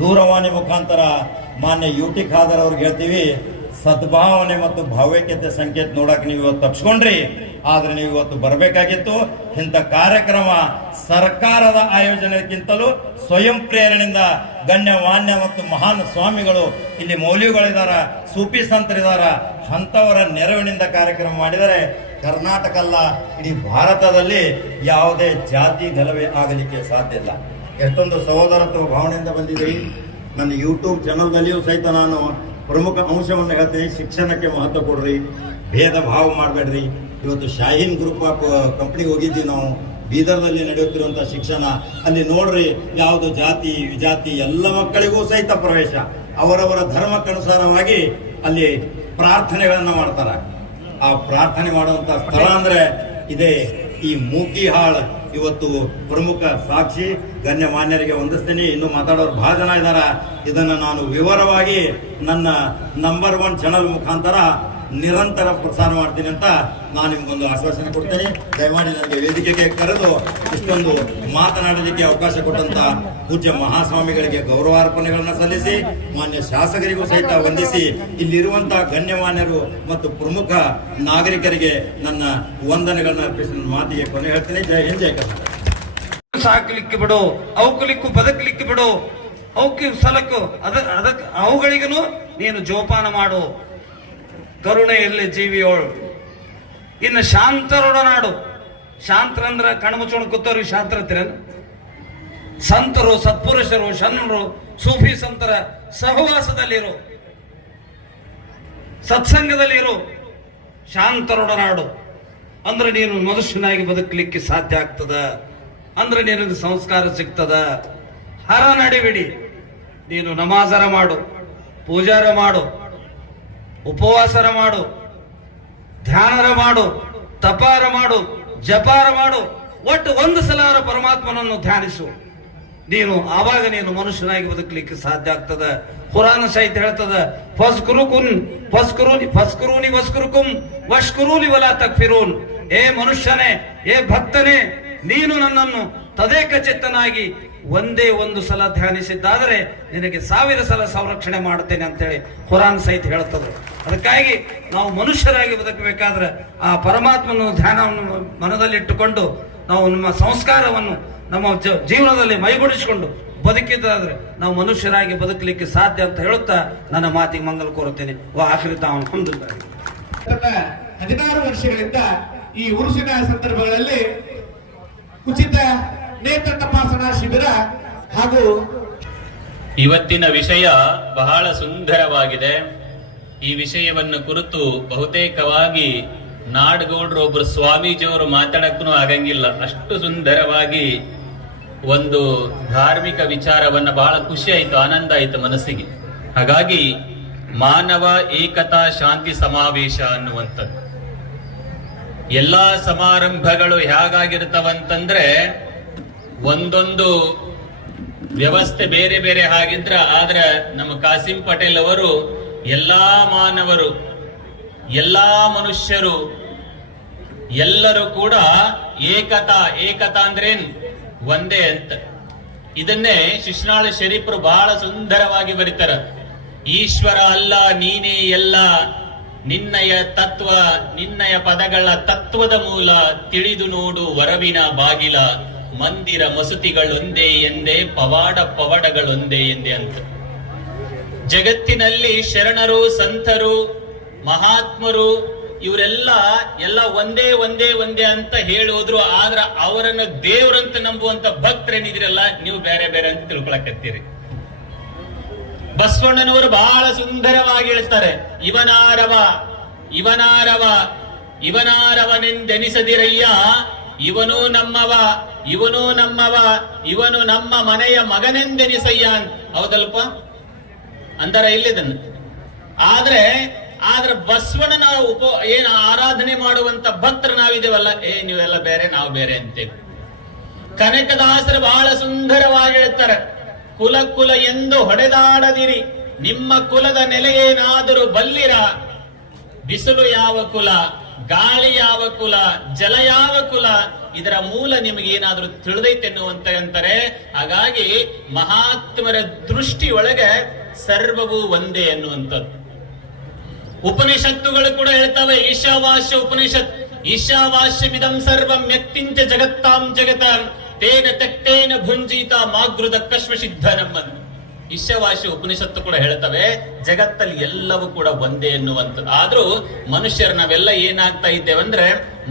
ದೂರವಾಣಿ ಮುಖಾಂತರ ಮಾನ್ಯ UT ಖಾದರ್ ಅವ್ರಿಗೆ ಹೇಳ್ತೀವಿ, ಸದ್ಭಾವನೆ ಮತ್ತು ಭಾವೈಕ್ಯತೆ ಸಂಕೇತ ನೋಡಕ್ಕೆ ನೀವು ಇವತ್ತು ತಪ್ಪಿಸ್ಕೊಂಡ್ರಿ. ಆದರೆ ನೀವು ಇವತ್ತು ಬರಬೇಕಾಗಿತ್ತು. ಇಂಥ ಕಾರ್ಯಕ್ರಮ ಸರ್ಕಾರದ ಆಯೋಜನೆಗಿಂತಲೂ ಸ್ವಯಂ ಪ್ರೇರಣೆಯಿಂದ ಗಣ್ಯಮಾನ್ಯ ಮತ್ತು ಮಹಾನ್ ಸ್ವಾಮಿಗಳು ಇಲ್ಲಿ ಮೌಲ್ಯಗಳಿದಾರ, ಸೂಫಿ ಸಂತರಿದಾರ, ಅಂಥವರ ನೆರವಿನಿಂದ ಕಾರ್ಯಕ್ರಮ ಮಾಡಿದರೆ ಕರ್ನಾಟಕ ಅಲ್ಲ ಇಡೀ ಭಾರತದಲ್ಲಿ ಯಾವುದೇ ಜಾತಿ ಗಲಭೆ ಆಗಲಿಕ್ಕೆ ಸಾಧ್ಯ ಇಲ್ಲ. ಎಷ್ಟೊಂದು ಸಹೋದರತ್ವ ಭಾವನೆಯಿಂದ ಬಂದಿದ್ದೀರಿ. ನನ್ನ ಯೂಟ್ಯೂಬ್ ಚಾನಲ್ದಲ್ಲಿಯೂ ಸಹಿತ ನಾನು ಪ್ರಮುಖ ಅಂಶವನ್ನು ಹೇಳ್ತೀನಿ, ಶಿಕ್ಷಣಕ್ಕೆ ಮಹತ್ವ ಕೊಡ್ರಿ, ಭೇದ ಭಾವ ಮಾಡಬೇಡ್ರಿ. ಇವತ್ತು ಶಾಹೀನ್ ಗ್ರೂಪ್ ಆಫ್ ಕಂಪ್ನಿಗೆ ಹೋಗಿದ್ದೀವಿ ನಾವು, ಬೀದರ್ದಲ್ಲಿ ನಡೆಯುತ್ತಿರುವಂಥ ಶಿಕ್ಷಣ ಅಲ್ಲಿ ನೋಡ್ರಿ, ಯಾವುದು ಜಾತಿ ವಿಜಾತಿ ಎಲ್ಲ ಮಕ್ಕಳಿಗೂ ಸಹಿತ ಪ್ರವೇಶ. ಅವರವರ ಧರ್ಮಕ್ಕನುಸಾರವಾಗಿ ಅಲ್ಲಿ ಪ್ರಾರ್ಥನೆಗಳನ್ನು ಮಾಡ್ತಾರೆ. ಆ ಪ್ರಾರ್ಥನೆ ಮಾಡುವಂಥ ಸ್ಥಳ ಅಂದರೆ ಇದೇ ಈ ಮೂಕಿಹಾಳ್. ಇವತ್ತು ಪ್ರಮುಖ ಸಾಕ್ಷಿ, ಗಣ್ಯಮಾನ್ಯರಿಗೆ ವಂದಿಸ್ತೀನಿ. ಇನ್ನು ಮಾತಾಡೋರು ಬಹಳ ಜನ ಇದ್ದಾರೆ. ಇದನ್ನು ನಾನು ವಿವರವಾಗಿ ನನ್ನ ನಂಬರ್ 1 ಚಾನಲ್ ಮುಖಾಂತರ ನಿರಂತರ ಪ್ರಸಾರ ಮಾಡ್ತೀನಿ ಅಂತ ನಾನು ನಿಮ್ಗೊಂದು ಆಶ್ವಾಸನೆ ಕೊಡ್ತೇನೆ. ದಯಮಾಡಿ ನನಗೆ ವೇದಿಕೆಗೆ ಕರೆದು ಇಷ್ಟೊಂದು ಮಾತನಾಡಲಿಕ್ಕೆ ಅವಕಾಶ ಕೊಟ್ಟಂತ ಪೂಜ್ಯ ಮಹಾಸ್ವಾಮಿಗಳಿಗೆ ಗೌರವಾರ್ಪಣೆಗಳನ್ನ ಸಲ್ಲಿಸಿ, ಮಾನ್ಯ ಶಾಸಕರಿಗೂ ಸಹಿತ ವಂದಿಸಿ, ಇಲ್ಲಿರುವಂತಹ ಗಣ್ಯಮಾನ್ಯರು ಮತ್ತು ಪ್ರಮುಖ ನಾಗರಿಕರಿಗೆ ನನ್ನ ವಂದನೆಗಳನ್ನ ಅರ್ಪಿಸಿ ನನ್ನ ಮಾತಿಗೆ ಕೊನೆ ಹೇಳ್ತೇನೆ. ಜೈ ಹಿಂದ್, ಜೈ ಕರ್ನಾಟಕ. ಸಾಕಲಿಕ್ಕೆ ಬಿಡು, ಅವಕಲಿಕ್ಕೂ ಬದುಕಲಿಕ್ಕೆ ಬಿಡು, ಅವಕ್ಕೆ ಸಲಕು ಅದಕ್ಕೆ ಅವುಗಳಿಗೂ ನೀನು ಜೋಪಾನ ಮಾಡು. ಕರುಣೆಯಲ್ಲಿ ಜೀವಿಯೋಳು. ಇನ್ನು ಶಾಂತರೊಡನಾಡು. ಶಾಂತರಂದ್ರ ಕಣ್ಮುಚ್ಚೋಣ ಕೂತವ್ರಿಗೆ ಶಾಂತರತ್ತಿರನು. ಸಂತರು, ಸತ್ಪುರುಷರು, ಶರಣರು, ಸೂಫಿ ಸಂತರ ಸಹವಾಸದಲ್ಲಿರು, ಸತ್ಸಂಗದಲ್ಲಿರು, ಶಾಂತರೊಡನಾಡು. ಅಂದ್ರೆ ನೀನು ಮನುಷ್ಯನಾಗಿ ಬದುಕಲಿಕ್ಕೆ ಸಾಧ್ಯ ಆಗ್ತದ. ಅಂದ್ರೆ ನಿನಗೆ ಸಂಸ್ಕಾರ ಸಿಗ್ತದ. ಹರ ನಡಿಬಿಡಿ. ನೀನು ನಮಾಜರ ಮಾಡು, ಪೂಜಾರ ಮಾಡು, ಉಪವಾಸರ ಮಾಡು, ಧ್ಯಾನರ ಮಾಡು, ತಪಾರ ಮಾಡು, ಜಪಾರ ಮಾಡು. ಒಟ್ಟು ಒಂದು ಸಲ ಪರಮಾತ್ಮನನ್ನು ಧ್ಯಾನಿಸು. ನೀನು ಆವಾಗ ನೀನು ಮನುಷ್ಯನಾಗಿ ಬದುಕಲಿಕ್ಕೆ ಸಾಧ್ಯ ಆಗ್ತದ. ಕುರಾನ್ ಸಹಿತ ಹೇಳ್ತದ, ಫಸ್ಕುರೂನಿ ವಸ್ಕುರುಕುಂ ವಷ್ಕುರೂನಿ ವಲಾ ತಕ್ಫಿರೂನ್. ಏ ಮನುಷ್ಯನೇ, ಏ ಭಕ್ತನೇ, ನೀನು ನನ್ನನ್ನು ತದೇಕ ಚಿತ್ತನಾಗಿ ಒಂದೇ ಒಂದು ಸಲ ಧ್ಯಾನಿಸಿದ್ದಾದರೆ ನಿನಗೆ 1000 ಸಲ ಸಂರಕ್ಷಣೆ ಮಾಡುತ್ತೇನೆ ಅಂತೇಳಿ ಕುರಾನ್ ಸಹಿತ ಹೇಳ್ತದೆ. ಅದಕ್ಕಾಗಿ ನಾವು ಮನುಷ್ಯರಾಗಿ ಬದುಕಬೇಕಾದ್ರೆ ಆ ಪರಮಾತ್ಮನ ಧ್ಯಾನವನ್ನು ಮನದಲ್ಲಿಟ್ಟುಕೊಂಡು ನಾವು ನಮ್ಮ ಸಂಸ್ಕಾರವನ್ನು ನಮ್ಮ ಜೀವನದಲ್ಲಿ ಮೈಗೂಡಿಸಿಕೊಂಡು ಬದುಕಿದ್ದಾದ್ರೆ ನಾವು ಮನುಷ್ಯರಾಗಿ ಬದುಕಲಿಕ್ಕೆ ಸಾಧ್ಯ ಅಂತ ಹೇಳುತ್ತಾ ನನ್ನ ಮಾತಿಗೆ ಮಂಗಲ ಕೋರುತ್ತೇನೆ. ಅಲ್ಹಮ್ದುಲಿಲ್ಲಾಹ್. 16 ವರ್ಷಗಳಿಂದ ಈ ಉರುಸಿನ ಸಂದರ್ಭಗಳಲ್ಲಿ ಉಚಿತ ನೇತ್ರ ತಪಾಸಣಾ ಶಿಬಿರ ಹಾಗೂ ಇವತ್ತಿನ ವಿಷಯ ಬಹಳ ಸುಂದರವಾಗಿದೆ. ಈ ವಿಷಯವನ್ನು ಕುರಿತು ಬಹುತೇಕವಾಗಿ ನಾಡಗೌಡರು ಒಬ್ಬರು ಸ್ವಾಮೀಜಿಯವರು ಮಾತಾಡಕ್ಕೂ ಆಗಂಗಿಲ್ಲ, ಅಷ್ಟು ಸುಂದರವಾಗಿ ಒಂದು ಧಾರ್ಮಿಕ ವಿಚಾರವನ್ನ ಬಹಳ ಖುಷಿ ಆಯಿತು, ಆನಂದ ಆಯಿತು ಮನಸ್ಸಿಗೆ. ಹಾಗಾಗಿ ಮಾನವ ಏಕತಾ ಶಾಂತಿ ಸಮಾವೇಶ ಅನ್ನುವಂಥದ್ದು ಎಲ್ಲಾ ಸಮಾರಂಭಗಳು ಹೇಗಾಗಿರ್ತಾವಂತಂದ್ರೆ ಒಂದೊಂದು ವ್ಯವಸ್ಥೆ ಬೇರೆ ಬೇರೆ ಆಗಿದ್ರ, ಆದ್ರೆ ನಮ್ಮ ಕಾಸಿಂ ಪಟೇಲ್ ಅವರು ಎಲ್ಲಾ ಮಾನವರು, ಎಲ್ಲಾ ಮನುಷ್ಯರು ಎಲ್ಲರೂ ಕೂಡ ಏಕತಾ ಅಂದ್ರೇನ್ ಒಂದೇ ಅಂತ. ಇದನ್ನೇ ಶಿಶ್ನಾಳ ಶರೀಫರು ಬಹಳ ಸುಂದರವಾಗಿ ಬರೀತಾರ. ಈಶ್ವರ ಅಲ್ಲ ನೀನೇ ಎಲ್ಲ, ನಿನ್ನಯ ತತ್ವ ನಿನ್ನಯ ಪದಗಳ ತತ್ವದ ಮೂಲ ತಿಳಿದು ನೋಡು ವರವಿನ ಬಾಗಿಲ, ಮಂದಿರ ಮಸೂತಿಗಳೊಂದೇ ಎಂದೇ ಪವಾಡ ಪವಡಗಳೊಂದೇ ಎಂದೇ ಅಂತ. ಜಗತ್ತಿನಲ್ಲಿ ಶರಣರು ಸಂತರು ಮಹಾತ್ಮರು ಇವರೆಲ್ಲ ಎಲ್ಲ ಒಂದೇ ಒಂದೇ ಒಂದೇ ಅಂತ ಹೇಳಿ ಹೋದ್ರು. ಆದ್ರ ಅವರನ್ನ ದೇವರಂತ ನಂಬುವಂತ ಭಕ್ತರೇನಿದ್ರಲ್ಲ, ನೀವು ಬೇರೆ ಬೇರೆ ಅಂತ ತಿಳ್ಕೊಳಕತ್ತೀರಿ. ಬಸವಣ್ಣನವರು ಬಹಳ ಸುಂದರವಾಗಿ ಹೇಳ್ತಾರೆ, ಇವನಾರವ ಇವನಾರವ ಇವನಾರವನೆಂದೆನಿಸದಿರಯ್ಯ, ಇವನು ನಮ್ಮವ ಇವನು ನಮ್ಮವ ಇವನು ನಮ್ಮ ಮನೆಯ ಮಗನೆಂದೆನಿಸಯ್ಯ ಅಂತ. ಹೌದಲ್ಪ ಅಂತಾರ ಇಲ್ಲಿದನ್ನು. ಆದ್ರೆ ಬಸವಣ್ಣನ ಏನು ಆರಾಧನೆ ಮಾಡುವಂತ ಭಕ್ತರು ನಾವಿದೇವಲ್ಲ, ನೀವೆಲ್ಲ ಬೇರೆ ನಾವು ಬೇರೆ ಅಂತೇವೆ. ಕನಕದಾಸರು ಬಹಳ ಸುಂದರವಾಗಿ ಹೇಳ್ತಾರೆ, ಕುಲ ಕುಲ ಎಂದು ಹೊಡೆದಾಡದಿರಿ, ನಿಮ್ಮ ಕುಲದ ನೆಲೆಯೇನಾದರೂ ಬಲ್ಲಿರ, ಬಿಸಿಲು ಯಾವ ಕುಲ, ಗಾಳಿ ಯಾವ ಕುಲ, ಜಲ ಯಾವ ಕುಲ, ಇದರ ಮೂಲ ನಿಮಗೆ ಏನಾದ್ರೂ ತಿಳಿದೈತೆ ಎನ್ನುವಂತ ಅಂತಾರೆ. ಹಾಗಾಗಿ ಮಹಾತ್ಮರ ದೃಷ್ಟಿ ಒಳಗೆ ಸರ್ವವು ಒಂದೇ ಎನ್ನುವಂಥದ್ದು. ಉಪನಿಷತ್ತುಗಳು ಕೂಡ ಹೇಳ್ತವೆ, ಈಶಾವಾಸ್ಯ ಉಪನಿಷತ್, ಈಶಾವಾಸ್ಯಮಿದಂ ಸರ್ವಂ ವ್ಯಕ್ತಿಂಚ ಜಗತ್ತಾಂ ಜಗತ ತೇನ ತಕ್ತೇನ ಭುಂಜೀತ ಮಾಗೃದ ಕಶ್ಮಸಿದ್ಧ ನಮ್ಮನ್ನು. ಈಶಾವಾಸ್ಯ ಉಪನಿಷತ್ತು ಕೂಡ ಹೇಳ್ತವೆ, ಜಗತ್ತಲ್ಲಿ ಎಲ್ಲವೂ ಕೂಡ ಒಂದೇ ಎನ್ನುವಂಥದ್ದು. ಆದ್ರೂ ಮನುಷ್ಯರು ನಾವೆಲ್ಲ ಏನಾಗ್ತಾ ಇದ್ದೇವಂದ್ರೆ,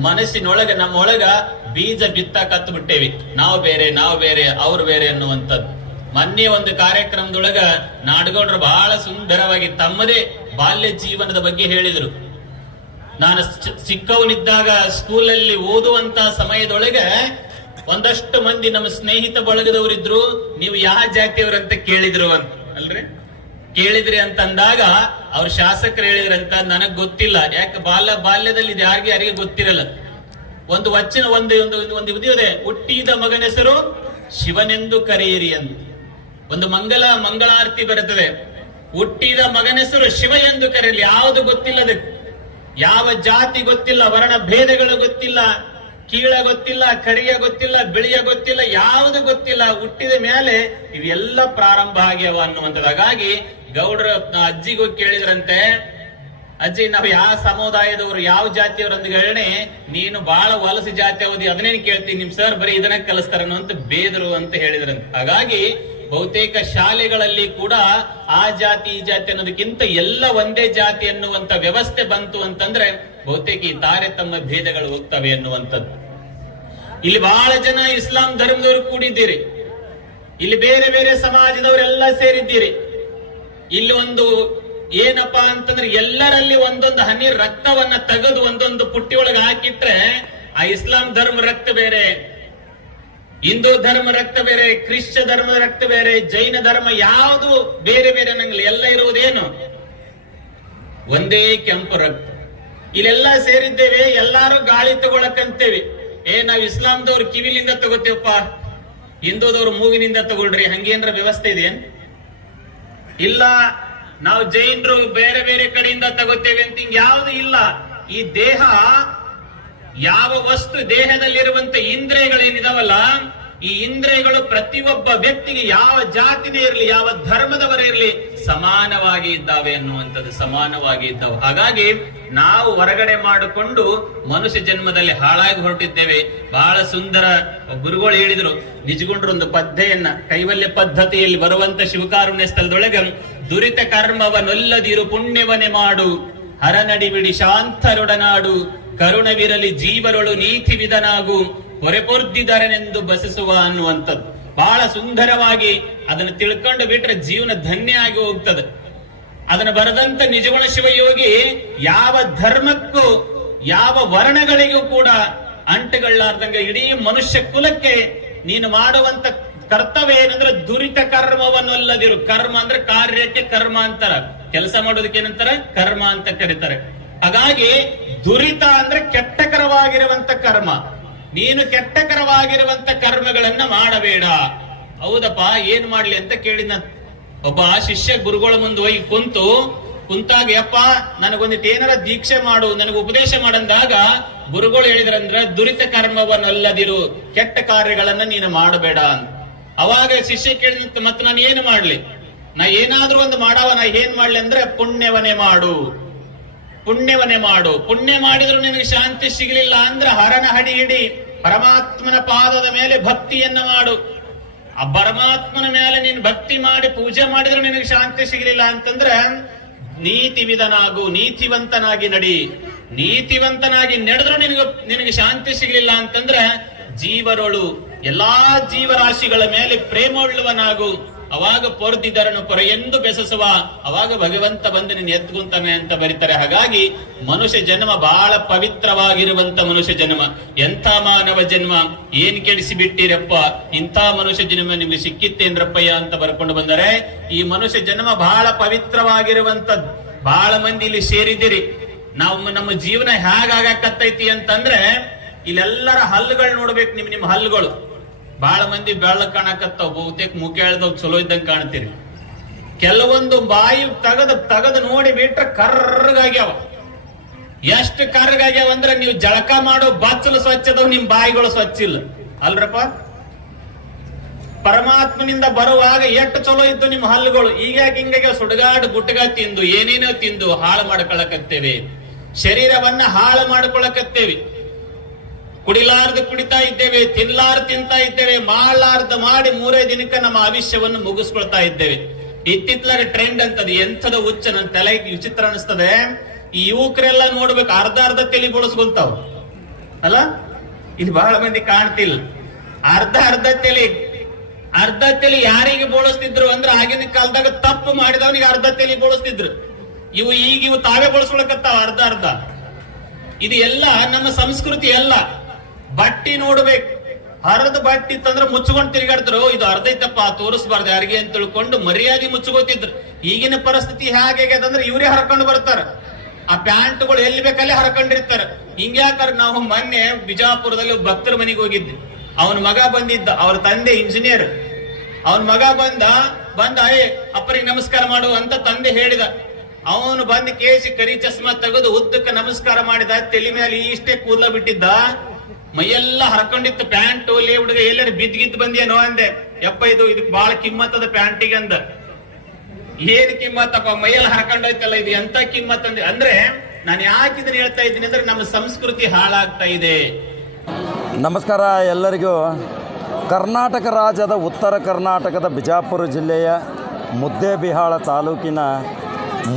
ಮನಸ್ಸಿನೊಳಗೆ ನಮ್ಮೊಳಗ ಬೀಜ ಬಿತ್ತ ಕತ್ತು ಬಿಟ್ಟೇವಿ, ನಾವು ಬೇರೆ ಅವ್ರು ಬೇರೆ ಅನ್ನುವಂಥದ್ದು. ಮೊನ್ನೆ ಒಂದು ಕಾರ್ಯಕ್ರಮದೊಳಗ ನಾಡಗೌಡರು ಬಹಳ ಸುಂದರವಾಗಿ ತಮ್ಮದೇ ಬಾಲ್ಯ ಜೀವನದ ಬಗ್ಗೆ ಹೇಳಿದ್ರು. ನಾನು ಚಿಕ್ಕವನಿದ್ದಾಗ ಸ್ಕೂಲಲ್ಲಿ ಓದುವಂತ ಸಮಯದೊಳಗೆ ಒಂದಷ್ಟು ಮಂದಿ ನಮ್ಮ ಸ್ನೇಹಿತ ಬಳಗದವರಿದ್ರು. ನೀವು ಯಾವ ಜಾತಿಯವರಂತ ಕೇಳಿದ್ರು ಅಂತ ಅಲ್ರಿ, ಕೇಳಿದ್ರಿ ಅಂತ ಅಂದಾಗ ಅವ್ರ ಶಾಸಕರು ಹೇಳಿದ್ರಂತ, ನನಗ್ ಗೊತ್ತಿಲ್ಲ, ಯಾಕೆ ಬಾಲ್ಯದಲ್ಲಿ ಇದು ಯಾರಿಗೆ ಗೊತ್ತಿರಲ್ಲ. ಒಂದು ವಚನ ಒಂದು ಇದೆ, ಹುಟ್ಟಿದ ಮಗನ ಹೆಸರು ಶಿವನೆಂದು ಕರೆಯಿರಿ ಅಂತ. ಒಂದು ಮಂಗಳಾರತಿ ಬರುತ್ತದೆ, ಹುಟ್ಟಿದ ಮಗನ ಹೆಸರು ಶಿವ ಎಂದು ಕರೆಯಲಿ. ಯಾವುದು ಗೊತ್ತಿಲ್ಲ ಅದಕ್ಕೆ, ಯಾವ ಜಾತಿ ಗೊತ್ತಿಲ್ಲ, ವರ್ಣ ಭೇದಗಳು ಗೊತ್ತಿಲ್ಲ, ಕೀಳ ಗೊತ್ತಿಲ್ಲ, ಕರಿಯ ಗೊತ್ತಿಲ್ಲ, ಬಿಳಿಯ ಗೊತ್ತಿಲ್ಲ, ಯಾವುದು ಗೊತ್ತಿಲ್ಲ. ಹುಟ್ಟಿದ ಮೇಲೆ ಇವೆಲ್ಲ ಪ್ರಾರಂಭ ಆಗ್ಯಾವ ಅನ್ನುವಂಥದ್ದು. ಹಾಗಾಗಿ ಗೌಡ್ರ ಅಜ್ಜಿಗೂ ಕೇಳಿದ್ರಂತೆ, ಅಜ್ಜಿ ನಾವು ಯಾವ ಸಮುದಾಯದವರು ಯಾವ ಜಾತಿಯವರು ಅಂತ ಹೇಳಿ, ನೀನು ಬಹಳ ವಲಸೆ ಜಾತಿ ಅವಧಿ ಅದನ್ನೇನು ಕೇಳ್ತೀನಿ, ನಿಮ್ ಸರ್ ಬರೀ ಇದನ್ನ ಕಲಿಸ್ತಾರ ಅಂತ ಬೇದರು ಅಂತ ಹೇಳಿದ್ರಂತೆ. ಹಾಗಾಗಿ ಬಹುತೇಕ ಶಾಲೆಗಳಲ್ಲಿ ಕೂಡ ಆ ಜಾತಿ ಈ ಜಾತಿ ಅನ್ನೋದಕ್ಕಿಂತ ಎಲ್ಲ ಒಂದೇ ಜಾತಿ ಅನ್ನುವಂತ ವ್ಯವಸ್ಥೆ ಬಂತು ಅಂತಂದ್ರೆ ಬಹುತೇಕ ಈ ತಾರತಮ್ಯ ಭೇದಗಳು ಹೋಗ್ತವೆ ಅನ್ನುವಂಥದ್ದು. ಇಲ್ಲಿ ಬಹಳ ಜನ ಇಸ್ಲಾಂ ಧರ್ಮದವರು ಕೂಡಿದ್ದೀರಿ, ಇಲ್ಲಿ ಬೇರೆ ಬೇರೆ ಸಮಾಜದವರೆಲ್ಲ ಸೇರಿದ್ದೀರಿ. ಇಲ್ಲಿ ಒಂದು ಏನಪ್ಪಾ ಅಂತಂದ್ರೆ, ಎಲ್ಲರಲ್ಲಿ ಒಂದೊಂದು ಹನಿ ರಕ್ತವನ್ನ ತೆಗೆದು ಒಂದೊಂದು ಪುಟ್ಟಿ ಒಳಗೆ ಹಾಕಿಟ್ರೆ, ಆ ಇಸ್ಲಾಂ ಧರ್ಮ ರಕ್ತ ಬೇರೆ, ಹಿಂದೂ ಧರ್ಮ ರಕ್ತ ಬೇರೆ, ಕ್ರಿಶ್ಚಿಯ ಧರ್ಮದ ರಕ್ತ ಬೇರೆ, ಜೈನ ಧರ್ಮ ಯಾವುದು ಬೇರೆ ಬೇರೆ ಅನ್ನಂಗಿಲ್ಲ. ಎಲ್ಲ ಇರುವುದೇನು ಒಂದೇ ಕೆಂಪು ರಕ್ತ. ಇಲ್ಲೆಲ್ಲ ಸೇರಿದ್ದೇವೆ, ಎಲ್ಲಾರು ಗಾಳಿ ತಗೊಳಕಂತೇವಿ. ನಾವ್ ಇಸ್ಲಾಂದವ್ರು ಕಿವಿಲಿಂದ ತಗೋತೇವಪ್ಪ, ಹಿಂದೂದವ್ರು ಮೂಗಿನಿಂದ ತಗೊಳ್ರಿ, ಹಂಗೇನ್ರ ವ್ಯವಸ್ಥೆ ಇದೆಯೇನ್? ಇಲ್ಲ, ನಾವು ಜೈನರು ಬೇರೆ ಬೇರೆ ಕಡೆಯಿಂದ ತಗೋತೇವೆ ಅಂತ ಹಿಂಗ್ ಯಾವುದು ಇಲ್ಲ. ಈ ದೇಹ, ಯಾವ ವಸ್ತು ದೇಹದಲ್ಲಿರುವಂತ ಇಂದ್ರಿಯಗಳೇನಿದಾವಲ್ಲ, ಈ ಇಂದ್ರಿಯಗಳು ಪ್ರತಿಯೊಬ್ಬ ವ್ಯಕ್ತಿಗೆ ಯಾವ ಜಾತಿನೇ ಇರಲಿ, ಯಾವ ಧರ್ಮದವರೇ ಇರಲಿ, ಸಮಾನವಾಗಿ ಇದ್ದಾವೆ ಅನ್ನುವಂಥದ್ದು, ಸಮಾನವಾಗಿ ಇದ್ದಾವೆ. ಹಾಗಾಗಿ ನಾವು ಹೊರಗಡೆ ಮಾಡಿಕೊಂಡು ಮನುಷ್ಯ ಜನ್ಮದಲ್ಲಿ ಹಾಳಾಗಿ ಹೊರಟಿದ್ದೇವೆ. ಬಹಳ ಸುಂದರ ಗುರುಗಳು ಹೇಳಿದ್ರು, ನಿಜಗೊಂಡ್ರು ಒಂದು ಪದ್ಯೆಯನ್ನ, ಕೈವಲ್ಯ ಪದ್ಧತಿಯಲ್ಲಿ ಬರುವಂತ ಶಿವಕಾರುಣ್ಯ ಸ್ಥಳದೊಳಗೆ, ದುರಿತ ಕರ್ಮವನೊಲ್ಲದಿರು ಪುಣ್ಯವನೆ ಮಾಡು, ಹರನಡಿಬಿಡಿ ಶಾಂತರೊಡನಾಡು, ಕರುಣವಿರಲಿ ಜೀವರೊಳು ನೀತಿ ವಿಧನಾಗು, ಹೊರೆಪೊರ್ದಿದರನೆಂದು ಬಸಿಸುವ ಅನ್ನುವಂಥದ್ದು. ಬಹಳ ಸುಂದರವಾಗಿ ಅದನ್ನು ತಿಳ್ಕೊಂಡು ಬಿಟ್ರೆ ಜೀವನ ಧನ್ಯ ಆಗಿ ಹೋಗ್ತದೆ. ಅದನ್ನು ಬರೆದಂತ ನಿಜಗುಣ ಶಿವಯೋಗಿ ಯಾವ ಧರ್ಮಕ್ಕೂ ಯಾವ ವರ್ಣಗಳಿಗೂ ಕೂಡ ಅಂಟುಗಳಾರ್ದಂಗೆ ಇಡೀ ಮನುಷ್ಯ ಕುಲಕ್ಕೆ ನೀನು ಮಾಡುವಂತ ಕರ್ತವ್ಯ ಏನಂದ್ರೆ ದುರಿತ ಕರ್ಮವನ್ನಲ್ಲದಿರು. ಕರ್ಮ ಅಂದ್ರೆ ಕಾರ್ಯಕ್ಕೆ ಕರ್ಮ ಅಂತಾರ, ಕೆಲಸ ಮಾಡೋದಕ್ಕೆ ಏನಂತಾರ ಕರ್ಮ ಅಂತ ಕರೀತಾರೆ. ಹಾಗಾಗಿ ದುರಿತ ಅಂದ್ರೆ ಕೆಟ್ಟಕರವಾಗಿರುವಂತ ಕರ್ಮ. ನೀನು ಕೆಟ್ಟಕರವಾಗಿರುವಂತ ಕರ್ಮಗಳನ್ನ ಮಾಡಬೇಡ. ಹೌದಪ್ಪ, ಏನ್ ಮಾಡ್ಲಿ ಅಂತ ಕೇಳಿದ ಒಬ್ಬ ಶಿಷ್ಯ ಗುರುಗಳ ಮುಂದೆ ಹೋಗಿ ಕುಂತಾಗ, ಯಪ್ಪ ನನಗೊಂದಿಟ್ಟು ಏನಾರ ದೀಕ್ಷೆ ಮಾಡು, ನನಗೆ ಉಪದೇಶ ಮಾಡಂದಾಗ ಗುರುಗಳು ಹೇಳಿದ್ರಂದ್ರ, ದುರಿತ ಕರ್ಮವನ್ನಲ್ಲದಿರು, ಕೆಟ್ಟ ಕಾರ್ಯಗಳನ್ನ ನೀನು ಮಾಡಬೇಡ ಅಂತ. ಅವಾಗ ಶಿಷ್ಯ ಕೇಳಿದಂತ, ಮತ್ತೆ ನಾನು ಏನು ಮಾಡ್ಲಿ? ನಾ ಏನಾದ್ರೂ ಒಂದು ಮಾಡವ, ನಾ ಏನ್ ಮಾಡ್ಲಿ ಅಂದ್ರೆ, ಪುಣ್ಯವನ್ನೇ ಮಾಡು, ಪುಣ್ಯವನ್ನೇ ಮಾಡು. ಪುಣ್ಯ ಮಾಡಿದ್ರು ನಿನಗೆ ಶಾಂತಿ ಸಿಗಲಿಲ್ಲ ಅಂದ್ರೆ ಹರನ ಹಡಿ ಹಿಡಿ, ಪರಮಾತ್ಮನ ಪಾದದ ಮೇಲೆ ಭಕ್ತಿಯನ್ನ ಮಾಡು. ಆ ಪರಮಾತ್ಮನ ಮೇಲೆ ನೀನು ಭಕ್ತಿ ಮಾಡಿ ಪೂಜೆ ಮಾಡಿದ್ರೆ ನಿನಗೆ ಶಾಂತಿ ಸಿಗಲಿಲ್ಲ ಅಂತಂದ್ರೆ ನೀತಿವಿಧನಾಗು, ನೀತಿವಂತನಾಗಿ ನಡಿ. ನೀತಿವಂತನಾಗಿ ನಡೆದ್ರು ನಿನಗೆ ಶಾಂತಿ ಸಿಗಲಿಲ್ಲ ಅಂತಂದ್ರೆ ಜೀವರೊಳು ಎಲ್ಲಾ ಜೀವರಾಶಿಗಳ ಮೇಲೆ ಪ್ರೇಮವುಳ್ಳವನಾಗು. ಅವಾಗ ಪೊರ್ದಿದರನು ಪೊರೆಯೆಂದು ಬೆಸಸುವ, ಅವಾಗ ಭಗವಂತ ಬಂದು ನಿನ್ನ ಎತ್ಕೊಂತಾನೆ ಅಂತ ಬರೀತಾರೆ. ಹಾಗಾಗಿ ಮನುಷ್ಯ ಜನ್ಮ ಬಹಳ ಪವಿತ್ರವಾಗಿರುವಂತ ಮನುಷ್ಯ ಜನ್ಮ. ಎಂಥ ಮಾನವ ಜನ್ಮ, ಏನ್ ಕೆಡಿಸಿ ಬಿಟ್ಟಿರಪ್ಪ, ಇಂಥ ಮನುಷ್ಯ ಜನ್ಮ ನಿಮ್ಗೆ ಸಿಕ್ಕಿತ್ತೇನ್ರಪ್ಪಯ್ಯ ಅಂತ ಬರ್ಕೊಂಡು ಬಂದರೆ. ಈ ಮನುಷ್ಯ ಜನ್ಮ ಬಹಳ ಪವಿತ್ರವಾಗಿರುವಂತದ್ದು. ಬಹಳ ಮಂದಿ ಇಲ್ಲಿ ಸೇರಿದಿರಿ. ನಾವು ನಮ್ಮ ಜೀವನ ಹೇಗಾಗತ್ತೈತಿ ಅಂತಂದ್ರೆ ಇಲ್ಲೆಲ್ಲರ ಹಲ್ಲುಗಳು ನೋಡ್ಬೇಕು. ನಿಮ್ಮ ಹಲ್ಲುಗಳು ಬಹಳ ಮಂದಿ ಬೆಳ್ಳಗ್ ಕಾಣಕತ್ತಾವ, ಬಹುತೇಕ ಮುಖ ಎಳ್ದವ್ ಚಲೋ ಇದ್ದಂಗೆ ಕಾಣ್ತೀರಿ. ಕೆಲವೊಂದು ಬಾಯಿ ತಗದು ನೋಡಿ ಬಿಟ್ರೆ ಕರ್ರಗಾಗ್ಯಾವ. ಎಷ್ಟು ಕರ್ರಗಾಗ್ಯಾವ ಅಂದ್ರೆ ನೀವು ಜಳಕ ಮಾಡೋ ಬಚ್ಚಲು ಸ್ವಚ್ಛ ಅದಾವ, ನಿಮ್ ಬಾಯಿಗಳು ಸ್ವಚ್ಛ ಇಲ್ಲ ಅಲ್ರಪ್ಪ. ಪರಮಾತ್ಮನಿಂದ ಬರುವಾಗ ಎಷ್ಟು ಚಲೋ ಇದ್ದು ನಿಮ್ಮ ಹಲ್ಲುಗಳು. ಈಗ ಹಿಂಗಾಗಿ ಸುಡುಗಾಡು ಗುಟ್ಟಗ ತಿಂದು ಏನೇನೋ ತಿಂದು ಹಾಳು ಮಾಡ್ಕೊಳಕತ್ತೇವೆ. ಶರೀರವನ್ನ ಹಾಳು ಮಾಡ್ಕೊಳಕತ್ತೇವೆ. ಕುಡಿಲಾರ್ದು ಕುಡಿತಾ ಇದ್ದೇವೆ, ತಿನ್ಲಾರ್ದು ತಿಂತಾ ಇದ್ದೇವೆ, ಮಾಡಲಾರ್ದು ಮಾಡಿ 3 ದಿನಕ್ಕೆ ನಮ್ಮ ಆಯುಷ್ಯವನ್ನು ಮುಗಿಸ್ಕೊಳ್ತಾ ಇದ್ದೇವೆ. ಇತ್ತಿತ್ಲಾಗ ಟ್ರೆಂಡ್ ಅಂತದ ಎಂಥದ ಹುಚ್ಚ, ನನ್ನ ತಲೆ ವಿಚಿತ್ರ ಅನಿಸ್ತದೆ. ಈ ಯುವಕರೆಲ್ಲ ನೋಡ್ಬೇಕು ಅರ್ಧ ತಲೆ ಬಳಸ್ಕೊಂತಾವ್ ಅಲ್ಲ. ಇಲ್ಲಿ ಬಹಳ ಮಂದಿ ಕಾಣ್ತಿಲ್ಲ. ಅರ್ಧ ತಲೆ ಯಾರಿಗೆ ಬೋಳಿಸ್ತಿದ್ರು ಅಂದ್ರೆ ಆಗಿನ ಕಾಲದಾಗ ತಪ್ಪು ಮಾಡಿದವನಿಗೆ ಅರ್ಧ ತಲೆ ಬೋಳಿಸ್ತಿದ್ರು. ಇವು ತಾವೇ ಬಳಸ್ಕೊಳಕತ್ತಾವ ಅರ್ಧ. ಇದು ಎಲ್ಲ ನಮ್ಮ ಸಂಸ್ಕೃತಿ. ಎಲ್ಲ ಬಟ್ಟಿ ನೋಡ್ಬೇಕು, ಹರದ ಬಟ್ಟಿ ತಂದ್ರೆ ಮುಚ್ಕೊಂಡು ತಿರುಗಾಡ್ತಾರೋ, ಇದು ಅರ್ಧ ಐತಪ್ಪ ತೋರಿಸ್ಬಾರ್ದು ಯಾರಿಗೆ ಅಂತ ತಿಳ್ಕೊಂಡು ಮರ್ಯಾದೆ ಮುಚ್ಚಗೋತಿದ್ರು. ಈಗಿನ ಪರಿಸ್ಥಿತಿ ಹೇಗಾಗ್ಯದಂದ್ರೆ ಇವರೇ ಹರ್ಕೊಂಡು ಬರ್ತಾರ. ಆ ಪ್ಯಾಂಟ್ಗಳು ಎಲ್ಲಿ ಬೇಕಲ್ಲೇ ಹರ್ಕೊಂಡಿರ್ತಾರ. ಹಿಂಗ್ಯಾಕಾರ ನಾವು ಮೊನ್ನೆ ಬಿಜಾಪುರದಲ್ಲಿ ಭಕ್ತರ ಮನೆಗೆ ಹೋಗಿದ್ವಿ. ಅವನ ಮಗ ಬಂದಿದ್ದ, ಅವ್ರ ತಂದೆ ಇಂಜಿನಿಯರ್. ಅವನ ಮಗ ಬಂದ ಅಪ್ಪರಿಗೆ ನಮಸ್ಕಾರ ಮಾಡು ಅಂತ ತಂದೆ ಹೇಳಿದ. ಅವನು ಬಂದು ಕೇಸಿ ಕರಿ ಚಸ್ಮಾ ತೆಗೆದು ಉದ್ದಕ್ಕೆ ನಮಸ್ಕಾರ ಮಾಡಿದ. ತಲೆ ಮೇಲೆ ಇಷ್ಟೇ ಕೂದಲ ಬಿಟ್ಟಿದ್ದ, ಮೈಯೆಲ್ಲ ಹರ್ಕೊಂಡಿತ್ತು. ಪ್ಯಾಂಟ್ ಒಲೆ ಹುಡುಗ ಎಲ್ಲರೂ ಬಿದ್ದಿದ್ದು ಬಂದೇನೋ ಅಂದೆ. ಯಪ್ಪ ಇದಕ್ಕೆ ಬಹಳ ಕಿಮ್ಮತ್ತದ ಪ್ಯಾಂಟಿಗೆ ಅಂದ. ಏನ್ ಕಿಮ್ಮತ್ತಪ್ಪ, ಮೈಯಲ್ಲಿ ಹರ್ಕೊಂಡೋಯ್ತಲ್ಲ, ಇದು ಎಂತ ಕಿಮ್ಮತ್ ಅಂದೆ. ಅಂದ್ರೆ ನಾನು ಯಾಕೆ ಇದನ್ನ ಹೇಳ್ತಾ ಇದ್ದೀನಿ ಅಂದ್ರೆ ನಮ್ಮ ಸಂಸ್ಕೃತಿ ಹಾಳಾಗ್ತಾ ಇದೆ. ನಮಸ್ಕಾರ ಎಲ್ಲರಿಗೂ. ಕರ್ನಾಟಕ ರಾಜ್ಯದ ಉತ್ತರ ಕರ್ನಾಟಕದ ಬಿಜಾಪುರ ಜಿಲ್ಲೆಯ ಮುದ್ದೇಬಿಹಾಳ ತಾಲೂಕಿನ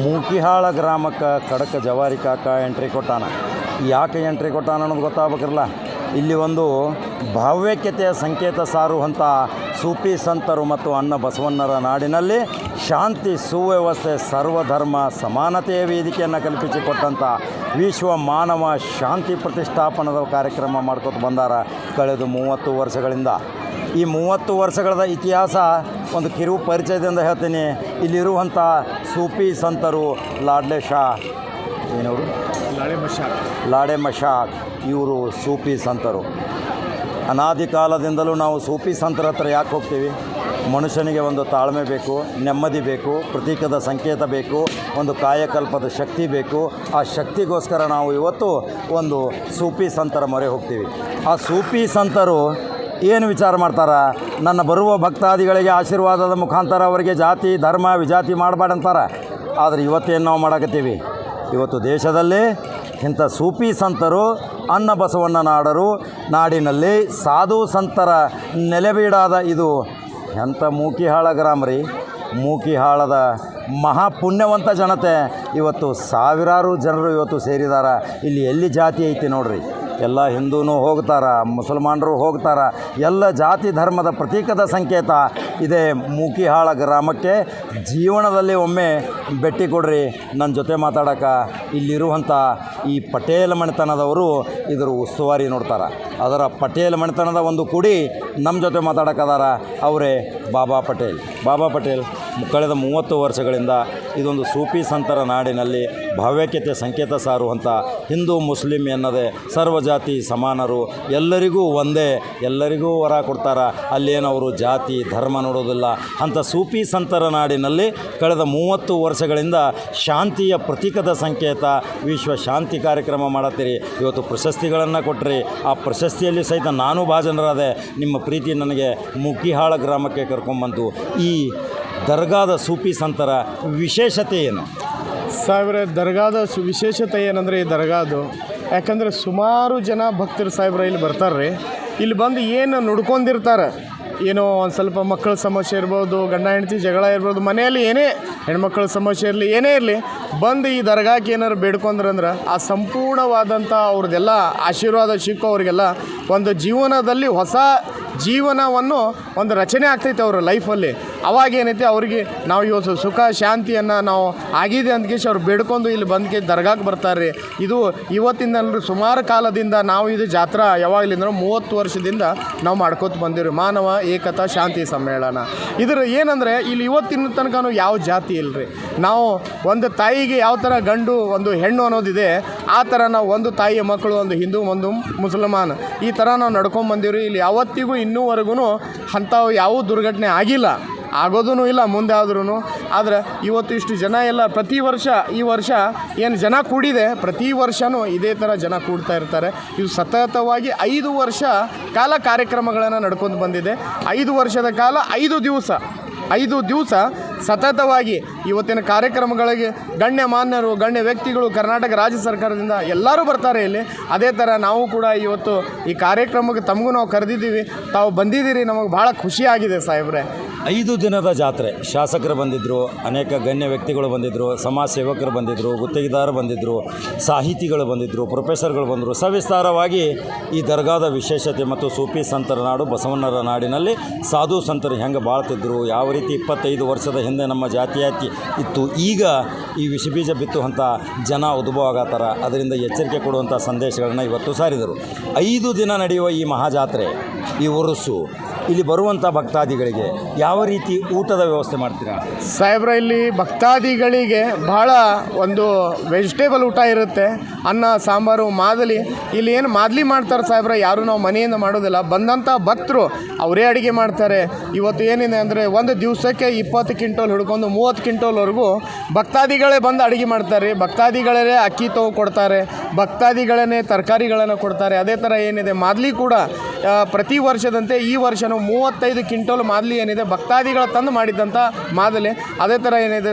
ಮೂಕಿಹಾಳ ಗ್ರಾಮಕ್ಕೆ ಖಡಕ ಜವಾರಿ ಕಾಕ ಎಂಟ್ರಿ ಕೊಟ್ಟಾನ. ಯಾಕೆ ಎಂಟ್ರಿ ಕೊಟ್ಟಾನ ಅನ್ನೋದು ಗೊತ್ತಾಗಬೇಕಿರಲ್ಲ. ಇಲ್ಲಿ ಒಂದು ಭಾವ್ಯೈಕ್ಯತೆಯ ಸಂಕೇತ ಸಾರುವಂಥ ಸೂಫಿ ಸಂತರು ಮತ್ತು ಅಣ್ಣ ಬಸವಣ್ಣರ ನಾಡಿನಲ್ಲಿ ಶಾಂತಿ, ಸುವ್ಯವಸ್ಥೆ, ಸರ್ವಧರ್ಮ ಸಮಾನತೆಯ ವೇದಿಕೆಯನ್ನು ಕಲ್ಪಿಸಿಕೊಟ್ಟಂಥ ವಿಶ್ವ ಮಾನವ ಶಾಂತಿ ಪ್ರತಿಷ್ಠಾಪನದ ಕಾರ್ಯಕ್ರಮ ಮಾಡ್ಕೊತ ಬಂದಾರ ಕಳೆದ 30 ವರ್ಷಗಳಿಂದ. ಈ 30 ವರ್ಷಗಳ ಇತಿಹಾಸ ಒಂದು ಕಿರು ಪರಿಚಯದಿಂದ ಹೇಳ್ತೀನಿ. ಇಲ್ಲಿರುವಂಥ ಸೂಫಿ ಸಂತರು ಲಾಡ್ಲೆ ಶಾ ಏನವರು ಲಾಡೆ ಮಶಾಕ್ ಇವರು ಸೂಫಿ ಸಂತರು. ಅನಾದಿ ಕಾಲದಿಂದಲೂ ನಾವು ಸೂಫಿ ಸಂತರ ಹತ್ರ ಯಾಕೆ ಹೋಗ್ತೀವಿ? ಮನುಷ್ಯನಿಗೆ ಒಂದು ತಾಳ್ಮೆ ಬೇಕು, ನೆಮ್ಮದಿ ಬೇಕು, ಪ್ರತೀಕದ ಸಂಕೇತ ಬೇಕು, ಒಂದು ಕಾಯಕಲ್ಪದ ಶಕ್ತಿ ಬೇಕು. ಆ ಶಕ್ತಿಗೋಸ್ಕರ ನಾವು ಇವತ್ತು ಒಂದು ಸೂಫಿ ಸಂತರ ಮೊರೆ ಹೋಗ್ತೀವಿ. ಆ ಸೂಫಿ ಸಂತರು ಏನು ವಿಚಾರ ಮಾಡ್ತಾರೆ? ನನ್ನ ಬರುವ ಭಕ್ತಾದಿಗಳಿಗೆ ಆಶೀರ್ವಾದದ ಮುಖಾಂತರ ಅವರಿಗೆ ಜಾತಿ ಧರ್ಮ ವಿಜಾತಿ ಮಾಡಬೇಡಂತಾರೆ. ಆದರೆ ಇವತ್ತೇನು ನಾವು ಮಾಡಕತ್ತೀವಿ? ಇವತ್ತು ದೇಶದಲ್ಲಿ ಇಂಥ ಸೂಫಿ ಸಂತರು ಅಣ್ಣ ಬಸವಣ್ಣ ನಾಡಿನಲ್ಲಿ ಸಾಧು ಸಂತರ ನೆಲೆಬೀಡಾದ ಇದು ಎಂಥ ಮೂಕಿಹಾಳ ಗ್ರಾಮ ರೀ. ಮೂಕಿಹಾಳದ ಮಹಾಪುಣ್ಯವಂತ ಜನತೆ ಇವತ್ತು ಸಾವಿರಾರು ಜನರು ಇವತ್ತು ಸೇರಿದ್ದಾರೆ. ಇಲ್ಲಿ ಎಲ್ಲಿ ಜಾತಿ ಐತಿ ನೋಡ್ರಿ. ಎಲ್ಲ ಹಿಂದೂನೂ ಹೋಗ್ತಾರೆ, ಮುಸಲ್ಮಾನರು ಹೋಗ್ತಾರೆ. ಎಲ್ಲ ಜಾತಿ ಧರ್ಮದ ಪ್ರತೀಕದ ಸಂಕೇತ ಇದೆ ಮೂಕಿಹಾಳ ಗ್ರಾಮಕ್ಕೆ. ಜೀವನದಲ್ಲಿ ಒಮ್ಮೆ ಭೇಟಿ ಕೊಡ್ರಿ. ನನ್ನ ಜೊತೆ ಮಾತಾಡೋಕೆ ಇಲ್ಲಿರುವಂಥ ಈ ಪಟೇಲ್ ಮನೆತನದವರು ಇದರ ಉಸ್ತುವಾರಿ ನೋಡ್ತಾರೆ. ಅದರ ಪಟೇಲ್ ಮನೆತನದ ಒಂದು ಕುಡಿ ನಮ್ಮ ಜೊತೆ ಮಾತಾಡೋಕದಾರ. ಅವರೇ ಬಾಬಾ ಪಟೇಲ್. ಕಳೆದ 30 ವರ್ಷಗಳಿಂದ ಇದೊಂದು ಸೂಫಿ ಸಂತರ ನಾಡಿನಲ್ಲಿ ಭಾವ್ಯೈಕ್ಯತೆ ಸಂಕೇತ ಸಾರುವಂಥ ಹಿಂದೂ ಮುಸ್ಲಿಂ ಎನ್ನದೆ ಸರ್ವಜಾತಿ ಸಮಾನರು, ಎಲ್ಲರಿಗೂ ಒಂದೇ, ಎಲ್ಲರಿಗೂ ವರ ಕೊಡ್ತಾರೆ. ಅಲ್ಲೇನವರು ಜಾತಿ ಧರ್ಮ ನೋಡೋದಿಲ್ಲ. ಅಂಥ ಸೂಫಿ ಸಂತರ ನಾಡಿನಲ್ಲಿ ಕಳೆದ 30 ವರ್ಷಗಳಿಂದ ಶಾಂತಿಯ ಪ್ರತೀಕದ ಸಂಕೇತ ವಿಶ್ವ ಶಾಂತಿ ಕಾರ್ಯಕ್ರಮ ಮಾಡತ್ತೀರಿ. ಇವತ್ತು ಪ್ರಶಸ್ತಿಗಳನ್ನು ಕೊಟ್ಟರೆ ಆ ಪ್ರಶಸ್ತಿಯಲ್ಲಿ ಸಹಿತ ನಾನು ಭಾಜನರಾದೆ. ನಿಮ್ಮ ಪ್ರೀತಿ ನನಗೆ ಮೂಕಿಹಾಳ ಗ್ರಾಮಕ್ಕೆ ಕರ್ಕೊಂಬಂತು. ಈ ದರ್ಗಾದ ಸೂಫಿ ಸಂತರ ವಿಶೇಷತೆ ಏನು? ದರ್ಗಾದ ವಿಶೇಷತೆ ಏನಂದರೆ ಈ ದರ್ಗಾದು ಯಾಕಂದರೆ ಸುಮಾರು ಜನ ಭಕ್ತರು ಸಾಹೇಬ್ರ ಇಲ್ಲಿ ಬರ್ತಾರೆ ರೀ. ಇಲ್ಲಿ ಬಂದು ಏನು ನುಡ್ಕೊಂಡಿರ್ತಾರೆ ಏನೋ ಒಂದು ಸ್ವಲ್ಪ ಮಕ್ಕಳ ಸಮಸ್ಯೆ ಇರ್ಬೋದು, ಗಂಡ ಹೆಂಡತಿ ಜಗಳ ಇರ್ಬೋದು, ಮನೆಯಲ್ಲಿ ಏನೇ ಹೆಣ್ಮಕ್ಳ ಸಮಸ್ಯೆ ಇರಲಿ, ಏನೇ ಇರಲಿ, ಬಂದು ಈ ದರ್ಗಾಕ್ಕೆ ಏನಾರು ಬೇಡ್ಕೊಂಡ್ರಂದ್ರೆ ಆ ಸಂಪೂರ್ಣವಾದಂಥ ಅವ್ರದ್ದೆಲ್ಲ ಆಶೀರ್ವಾದ ಸಿಕ್ಕೋ ಅವ್ರಿಗೆಲ್ಲ ಒಂದು ಜೀವನದಲ್ಲಿ ಹೊಸ ಜೀವನವನ್ನು ಒಂದು ರಚನೆ ಆಗ್ತೈತೆ ಅವ್ರ ಲೈಫಲ್ಲಿ. ಅವಾಗ ಏನೈತೆ ಅವ್ರಿಗೆ ನಾವು ಇವತ್ತು ಸುಖ ಶಾಂತಿಯನ್ನು ನಾವು ಆಗಿದೆ ಅಂದ್ಕೇಶ್ ಅವ್ರು ಬೇಡ್ಕೊಂಡು ಇಲ್ಲಿ ಬಂದ್ಕೆ ದರ್ಗಾಕ್ಕೆ ಬರ್ತಾರೆ. ಇದು ಇವತ್ತಿಂದ ಸುಮಾರು ಕಾಲದಿಂದ ನಾವು ಇದು ಜಾತ್ರಾ ಯಾವಾಗಲಿಂದ್ರೆ 30 ವರ್ಷದಿಂದ ನಾವು ಮಾಡ್ಕೋತ ಬಂದಿವಿ. ಮಾನವ ಏಕತಾ ಶಾಂತಿ ಸಮ್ಮೇಳನ ಇದ್ರ ಏನಂದರೆ ಇಲ್ಲಿ ಇವತ್ತಿನ ತನಕ ಯಾವ ಜಾತಿ ಇಲ್ಲರಿ. ನಾವು ಒಂದು ತಾಯಿಗೆ ಯಾವ ಥರ ಗಂಡು ಒಂದು ಹೆಣ್ಣು ಅನ್ನೋದಿದೆ, ಆ ಥರ ನಾವು ಒಂದು ತಾಯಿಯ ಮಕ್ಕಳು, ಒಂದು ಹಿಂದೂ ಒಂದು ಮುಸಲ್ಮಾನ್, ಈ ಥರ ನಾವು ನಡ್ಕೊಂಡು ಬಂದಿವ್ರಿ. ಇಲ್ಲಿ ಯಾವತ್ತಿಗೂ ಇನ್ನೂವರೆಗೂ ಅಂಥವು ಯಾವ ದುರ್ಘಟನೆ ಆಗಿಲ್ಲ, ಆಗೋದೂ ಇಲ್ಲ ಮುಂದೆ ಆದ್ರೂ. ಆದರೆ ಇವತ್ತು ಇಷ್ಟು ಜನ ಎಲ್ಲ ಪ್ರತಿ ವರ್ಷ, ಈ ವರ್ಷ ಏನು ಜನ ಕೂಡಿದೆ, ಪ್ರತಿ ವರ್ಷವೂ ಇದೇ ಥರ ಜನ ಕೂಡ್ತಾ ಇರ್ತಾರೆ. ಇದು ಸತತವಾಗಿ 5 ವರ್ಷ ಕಾಲ ಕಾರ್ಯಕ್ರಮಗಳನ್ನು ನಡ್ಕೊಂಡು ಬಂದಿದೆ. 5 ವರ್ಷದ ಕಾಲ 5 ದಿವಸ ಸತತವಾಗಿ ಇವತ್ತಿನ ಕಾರ್ಯಕ್ರಮಗಳಿಗೆ ಗಣ್ಯಮಾನ್ಯರು, ಗಣ್ಯ ವ್ಯಕ್ತಿಗಳು, ಕರ್ನಾಟಕ ರಾಜ್ಯ ಸರ್ಕಾರದಿಂದ ಎಲ್ಲರೂ ಬರ್ತಾರೆ ಇಲ್ಲಿ. ಅದೇ ಥರ ನಾವು ಕೂಡ ಇವತ್ತು ಈ ಕಾರ್ಯಕ್ರಮಕ್ಕೆ ತಮಗೂ ನಾವು ಕರೆದಿದ್ದೀವಿ, ತಾವು ಬಂದಿದ್ದೀರಿ, ನಮಗೆ ಭಾಳ ಖುಷಿಯಾಗಿದೆ ಸಾಹೇಬ್ರೆ. 5 ದಿನದ ಜಾತ್ರೆ. ಶಾಸಕರು ಬಂದಿದ್ದರು, ಅನೇಕ ಗಣ್ಯ ವ್ಯಕ್ತಿಗಳು ಬಂದಿದ್ದರು, ಸಮಾಜ ಸೇವಕರು ಬಂದಿದ್ದರು, ಗುತ್ತಿಗೆದಾರರು ಬಂದಿದ್ದರು, ಸಾಹಿತಿಗಳು ಬಂದಿದ್ದರು, ಪ್ರೊಫೆಸರ್ಗಳು ಬಂದರು. ಸವಿಸ್ತಾರವಾಗಿ ಈ ದರ್ಗಾದ ವಿಶೇಷತೆ ಮತ್ತು ಸೂಫಿ ಸಂತರ ನಾಡು ಬಸವಣ್ಣರ ನಾಡಿನಲ್ಲಿ ಸಾಧು ಸಂತರು ಹೆಂಗೆ ಬಾಳ್ತಿದ್ರು, ಯಾವ ರೀತಿ 25 ವರ್ಷದ ಹಿಂದೆ ನಮ್ಮ ಜಾತಿಯಾತಿ ಇತ್ತು, ಈಗ ಈ ವಿಷಬೀಜ ಬಿತ್ತುವಂಥ ಜನ ಉದ್ಭವ ಆಗತ್ತಾರ. ಅದರಿಂದ ಎಚ್ಚರಿಕೆ ಕೊಡುವಂಥ ಸಂದೇಶಗಳನ್ನು ಇವತ್ತು ಸಾರಿದರು. 5 ದಿನ ನಡೆಯುವ ಈ ಮಹಾಜಾತ್ರೆ, ಈ ಉರುಸು, ಇಲ್ಲಿ ಬರುವಂಥ ಭಕ್ತಾದಿಗಳಿಗೆ ಯಾವ ರೀತಿ ಊಟದ ವ್ಯವಸ್ಥೆ ಮಾಡ್ತೀರಾ ಸಾಹೇಬ್ರ? ಇಲ್ಲಿ ಭಕ್ತಾದಿಗಳಿಗೆ ಭಾಳ ಒಂದು ವೆಜಿಟೇಬಲ್ ಊಟ ಇರುತ್ತೆ, ಅನ್ನ ಸಾಂಬಾರು ಮಾದಲಿ. ಇಲ್ಲಿ ಏನು ಮಾದಲಿ ಮಾಡ್ತಾರೆ ಸಾಹೇಬ್ರ, ಯಾರು ನಾವು ಮನೆಯಿಂದ ಮಾಡೋದಿಲ್ಲ. ಬಂದಂಥ ಭಕ್ತರು ಅವರೇ ಅಡುಗೆ ಮಾಡ್ತಾರೆ. ಇವತ್ತು ಏನಿದೆ ಅಂದರೆ ಒಂದು ದಿವಸಕ್ಕೆ 20 ಕ್ವಿಂಟಲ್ ಹಿಡ್ಕೊಂಡು 30 ಕ್ವಿಂಟಲ್ವರೆಗೂ ಭಕ್ತಾದಿಗಳೇ ಬಂದು ಅಡುಗೆ ಮಾಡ್ತಾರೆ. ಭಕ್ತಾದಿಗಳೇ ಅಕ್ಕಿ ಕೊಡ್ತಾರೆ, ಭಕ್ತಾದಿಗಳೇ ತರಕಾರಿಗಳನ್ನು ಕೊಡ್ತಾರೆ. ಅದೇ ಥರ ಏನಿದೆ ಮಾದಲಿ ಕೂಡ ಪ್ರತಿ ವರ್ಷದಂತೆ ಈ ವರ್ಷವೂ 35 ಕ್ವಿಂಟಲ್ ಮಾದಲಿ ಏನಿದೆ ಭಕ್ತಾದಿಗಳ ತಂದು ಮಾಡಿದ್ದಂಥ ಮಾದಲಿ. ಅದೇ ಥರ ಏನಿದೆ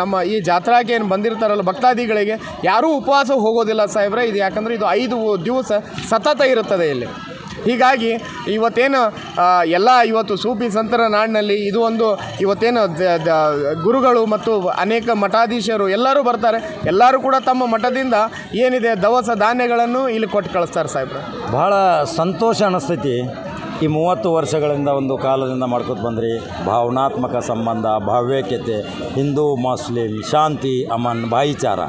ನಮ್ಮ ಈ ಜಾತ್ರಾಕ್ಕೆ ಏನು ಬಂದಿರ್ತಾರಲ್ಲ ಭಕ್ತಾದಿಗಳಿಗೆ ಯಾರೂ ಉಪವಾಸ ಹೋಗೋದಿಲ್ಲ ಸಾಹೇಬ್ರೆ. ಇದು ಯಾಕಂದರೆ ಇದು 5 ದಿವಸ ಸತತ ಇರುತ್ತದೆ ಇಲ್ಲಿ. ಹೀಗಾಗಿ ಇವತ್ತೇನು ಎಲ್ಲ ಇವತ್ತು ಸೂಫಿ ಸಂತರ ನಾಡಿನಲ್ಲಿ ಇದು ಒಂದು ಇವತ್ತೇನು ಗುರುಗಳು ಮತ್ತು ಅನೇಕ ಮಠಾಧೀಶರು ಎಲ್ಲರೂ ಬರ್ತಾರೆ. ಎಲ್ಲರೂ ಕೂಡ ತಮ್ಮ ಮಠದಿಂದ ಏನಿದೆ ದವಸ ಧಾನ್ಯಗಳನ್ನು ಇಲ್ಲಿ ಕೊಟ್ಟು ಕಳಿಸ್ತಾರೆ ಸಾಹೇಬ್ರೆ. ಭಾಳ ಸಂತೋಷ ಅನ್ನಿಸ್ತೈತಿ. ಈ 30 ವರ್ಷಗಳಿಂದ ಒಂದು ಕಾಲದಿಂದ ಮಾಡ್ಕೊತ ಬಂದ್ರಿ. ಭಾವನಾತ್ಮಕ ಸಂಬಂಧ, ಭಾವ್ಯಕತೆ, ಹಿಂದೂ ಮುಸ್ಲಿಂ, ಶಾಂತಿ, ಅಮನ್, भाईचारा,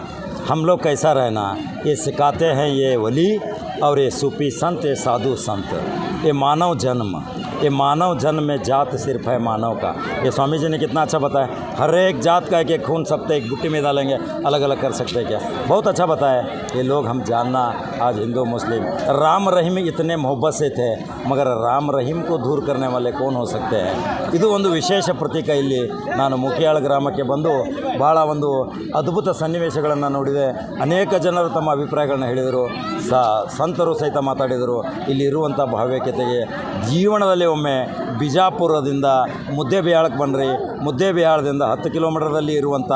हम लोग कैसा रहना ये सिखाते हैं ये वली और ये सूफी संत, ये साधु संत, ये मानव जन्म में जात सिर्फ है मानव का. ये स्वामी जी ने कितना अच्छा बताया. हर एक जात का एक खून सबते एक बुट्टी में डालेंगे, अलग अलग कर सकते क्या. बहुत अच्छा बताया. ये लोग हम जानना आज हिंदू मुस्लिम राम रहीम इतने मोहब्बत से थे, मगर राम रहीम को दूर करने वाले कौन हो सकते हैं. ಇದು ಒಂದು ವಿಶೇಷ ಪ್ರತೀಕ. ಇಲ್ಲಿ ನಾನು ಮುಖಿಯಾಳ ಗ್ರಾಮಕ್ಕೆ ಬಂದು ಭಾಳ ಒಂದು ಅದ್ಭುತ ಸನ್ನಿವೇಶಗಳನ್ನು ನೋಡಿದೆ. ಅನೇಕ ಜನರು ತಮ್ಮ ಅಭಿಪ್ರಾಯಗಳನ್ನ ಹೇಳಿದರು, ಸಂತರು ಸಹಿತ ಮಾತಾಡಿದರು. ಇಲ್ಲಿರುವಂಥ ಭಾವ್ಯಕತೆಗೆ ಜೀವನದಲ್ಲಿ ಒಮ್ಮೆ ಬಿಜಾಪುರದಿಂದ ಮುದ್ದೇಬಿಹಾಳಕ್ಕೆ ಬನ್ನಿರಿ, ಮುದ್ದೇಬಿಹಾಳದಿಂದ 10 ಕಿಲೋಮೀಟರ್ದಲ್ಲಿ ಇರುವಂಥ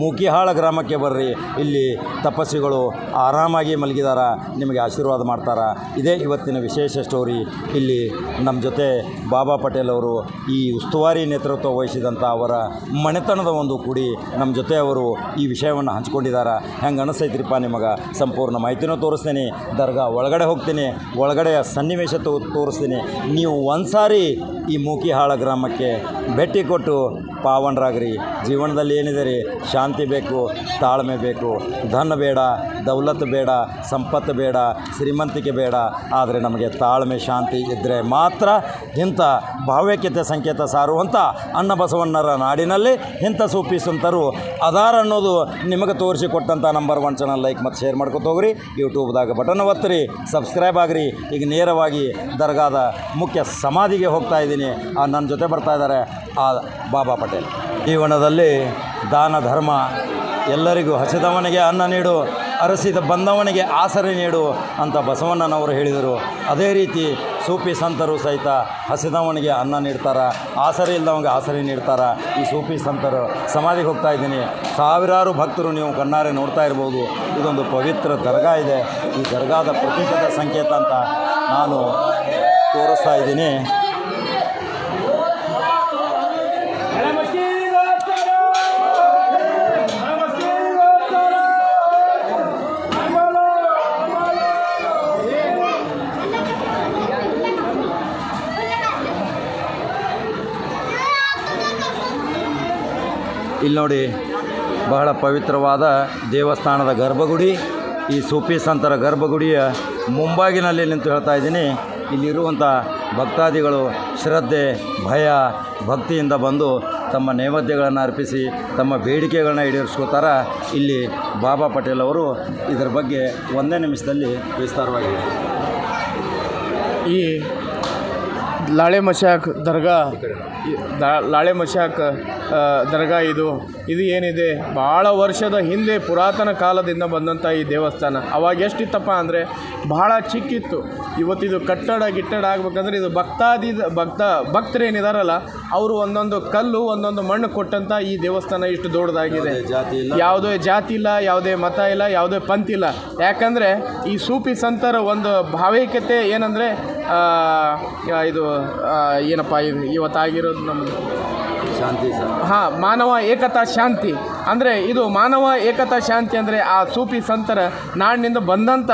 ಮೂಕಿಹಾಳ ಗ್ರಾಮಕ್ಕೆ ಬರ್ರಿ. ಇಲ್ಲಿ ತಪಸ್ವಿಗಳು ಆರಾಮಾಗಿ ಮಲಗಿದಾರ, ನಿಮಗೆ ಆಶೀರ್ವಾದ ಮಾಡ್ತಾರೆ. ಇದೇ ಇವತ್ತಿನ ವಿಶೇಷ ಸ್ಟೋರಿ. ಇಲ್ಲಿ ನಮ್ಮ ಜೊತೆ ಬಾಬಾ ಪಟೇಲ್ ಅವರು ಈ ಉಸ್ತುವಾರಿ ನೇತೃತ್ವ ವಹಿಸಿದಂಥ ಅವರ ಮನೆತನದ ಒಂದು ಕುಡಿ ನಮ್ಮ ಜೊತೆ ಅವರು ಈ ವಿಷಯವನ್ನು ಹಂಚ್ಕೊಂಡಿದ್ದಾರೆ. ಹೆಂಗೆ ಅನಿಸ್ತೈತ್ರಿಪ್ಪ ನಿಮಗೆ ಸಂಪೂರ್ಣ ಮಾಹಿತಿನೂ ತೋರಿಸ್ತೀನಿ. ದರ್ಗಾ ಒಳಗಡೆ ಹೋಗ್ತೀನಿ, ಒಳಗಡೆಯ ಸನ್ನಿವೇಶ ತೋರಿಸ್ತೀನಿ. ನೀವು ಒಂದು ಸಾರಿ ಈ ಮೂಕಿಹಾಳ ಗ್ರಾಮಕ್ಕೆ ಭೇಟಿ ಕೊಟ್ಟು ಪಾವನರಾಗ್ರಿ. ಜೀವನದಲ್ಲಿ ಏನಿದೆ ರೀ, ಶಾಂತಿ ಬೇಕು, ತಾಳ್ಮೆ ಬೇಕು. ಧನ ಬೇಡ, ದೌಲತ್ ಬೇಡ, ಸಂಪತ್ತು ಬೇಡ, ಶ್ರೀಮಂತಿಕೆ ಬೇಡ, ಆದರೆ ನಮಗೆ ತಾಳ್ಮೆ ಶಾಂತಿ ಇದ್ದರೆ ಮಾತ್ರ ಇಂಥ ಭಾವ್ಯಕತೆ ಸಂಕೇತ ಸಾರುವಂಥ ಅನ್ನ ಬಸವಣ್ಣರ ನಾಡಿನಲ್ಲಿ ಇಂಥ ಸೂಫಿ ಸಂತರು ಅದಾರ ಅನ್ನೋದು ನಿಮಗೆ ತೋರಿಸಿಕೊಟ್ಟಂಥ ನಂಬರ್ 1 ಚಾನಲ್ ಲೈಕ್ ಮತ್ತು ಶೇರ್ ಮಾಡ್ಕೊತ ಹೋಗ್ರಿ. ಯೂಟ್ಯೂಬ್ದಾಗ ಬಟನ್ ಒತ್ತಿರಿ, ಸಬ್ಸ್ಕ್ರೈಬ್ ಆಗಿರಿ. ಈಗ ನೇರವಾಗಿ ದರ್ಗಾದ ಮುಖ್ಯ ಸಮಾಧಿಗೆ ಹೋಗ್ತಾ ಇದ್ದೀನಿ. ನನ್ನ ಜೊತೆ ಬರ್ತಾ ಇದ್ದಾರೆ ಬಾಬಾ ಪಟೇಲ್. ಜೀವನದಲ್ಲಿ ದಾನ ಧರ್ಮ, ಎಲ್ಲರಿಗೂ ಹಸಿದವನಿಗೆ ಅನ್ನ ನೀಡು, ಅರಸಿದ ಬಂದವನಿಗೆ ಆಸರೆ ನೀಡು ಅಂತ ಬಸವಣ್ಣನವರು ಹೇಳಿದರು. ಅದೇ ರೀತಿ ಸೂಫಿ ಸಂತರು ಸಹಿತ ಹಸಿದವನಿಗೆ ಅನ್ನ ನೀಡ್ತಾರೆ, ಆಸರೆ ಇಲ್ಲದವನಿಗೆ ಆಸರೆ ನೀಡ್ತಾರೆ. ಈ ಸೂಫಿ ಸಂತರು ಸಮಾಧಿಗೆ ಹೋಗ್ತಾ ಇದ್ದೀನಿ. ಸಾವಿರಾರು ಭಕ್ತರು ನೀವು ಕಣ್ಣಾರೆ ನೋಡ್ತಾ ಇರ್ಬೋದು. ಇದೊಂದು ಪವಿತ್ರ ದರ್ಗಾ ಇದೆ. ಈ ದರ್ಗಾದ ಪ್ರತೀಕದ ಸಂಕೇತ ಅಂತ ನಾನು ತೋರಿಸ್ತಾ ಇದ್ದೀನಿ. ಇಲ್ಲಿ ನೋಡಿ ಬಹಳ ಪವಿತ್ರವಾದ ದೇವಸ್ಥಾನದ ಗರ್ಭಗುಡಿ. ಈ ಸೂಫಿ ಸಂತರ ಗರ್ಭಗುಡಿಯ ಮುಂಭಾಗಿನಲ್ಲಿ ನಿಂತು ಹೇಳ್ತಾ ಇದ್ದೀನಿ. ಇಲ್ಲಿರುವಂಥ ಭಕ್ತಾದಿಗಳು ಶ್ರದ್ಧೆ, ಭಯ, ಭಕ್ತಿಯಿಂದ ಬಂದು ತಮ್ಮ ನೈವೇದ್ಯಗಳನ್ನು ಅರ್ಪಿಸಿ ತಮ್ಮ ಬೇಡಿಕೆಗಳನ್ನ ಈಡೇರಿಸ್ಕೋತಾರ. ಇಲ್ಲಿ ಬಾಬಾ ಪಟೇಲ್ ಅವರು ಇದರ ಬಗ್ಗೆ ಒಂದೇ ನಿಮಿಷದಲ್ಲಿ ವಿಸ್ತಾರವಾಗಿ ಈ ಲಾಳೆ ಮಶಾಕ್ ದರ್ಗಾ ಲಾಳೆ ಮಶಾಕ್ ದರ್ಗಾ ಇದು ಏನಿದೆ ಭಾಳ ವರ್ಷದ ಹಿಂದೆ ಪುರಾತನ ಕಾಲದಿಂದ ಬಂದಂಥ ಈ ದೇವಸ್ಥಾನ. ಅವಾಗ ಎಷ್ಟಿತ್ತಪ್ಪ ಅಂದರೆ ಭಾಳ ಚಿಕ್ಕಿತ್ತು. ಇವತ್ತಿದು ಕಟ್ಟಡ ಆಗ್ಬೇಕಂದ್ರೆ ಇದು ಭಕ್ತರೇನಿದಾರಲ್ಲ ಅವರು ಒಂದೊಂದು ಕಲ್ಲು ಒಂದೊಂದು ಮಣ್ಣು ಕೊಟ್ಟಂಥ ಈ ದೇವಸ್ಥಾನ ಇಷ್ಟು ದೊಡ್ಡದಾಗಿದೆ. ಯಾವುದೇ ಜಾತಿ ಇಲ್ಲ, ಯಾವುದೇ ಮತ ಇಲ್ಲ, ಯಾವುದೇ ಪಂಥ ಇಲ್ಲ. ಯಾಕಂದರೆ ಈ ಸೂಫಿ ಸಂತರ ಒಂದು ಭಾವೈಕ್ಯತೆ ಏನಂದರೆ ಇದು ಏನಪ್ಪ ಇದು ಇವತ್ತಾಗಿರೋದು ನಮ್ಮದು ಶಾಂತಿ ಸರ್. ಹಾಂ, ಮಾನವ ಏಕತಾ ಶಾಂತಿ ಅಂದರೆ ಇದು ಮಾನವ ಏಕತಾ ಶಾಂತಿ ಅಂದರೆ ಆ ಸೂಫಿ ಸಂತರ ನಾಡಿನಿಂದ ಬಂದಂಥ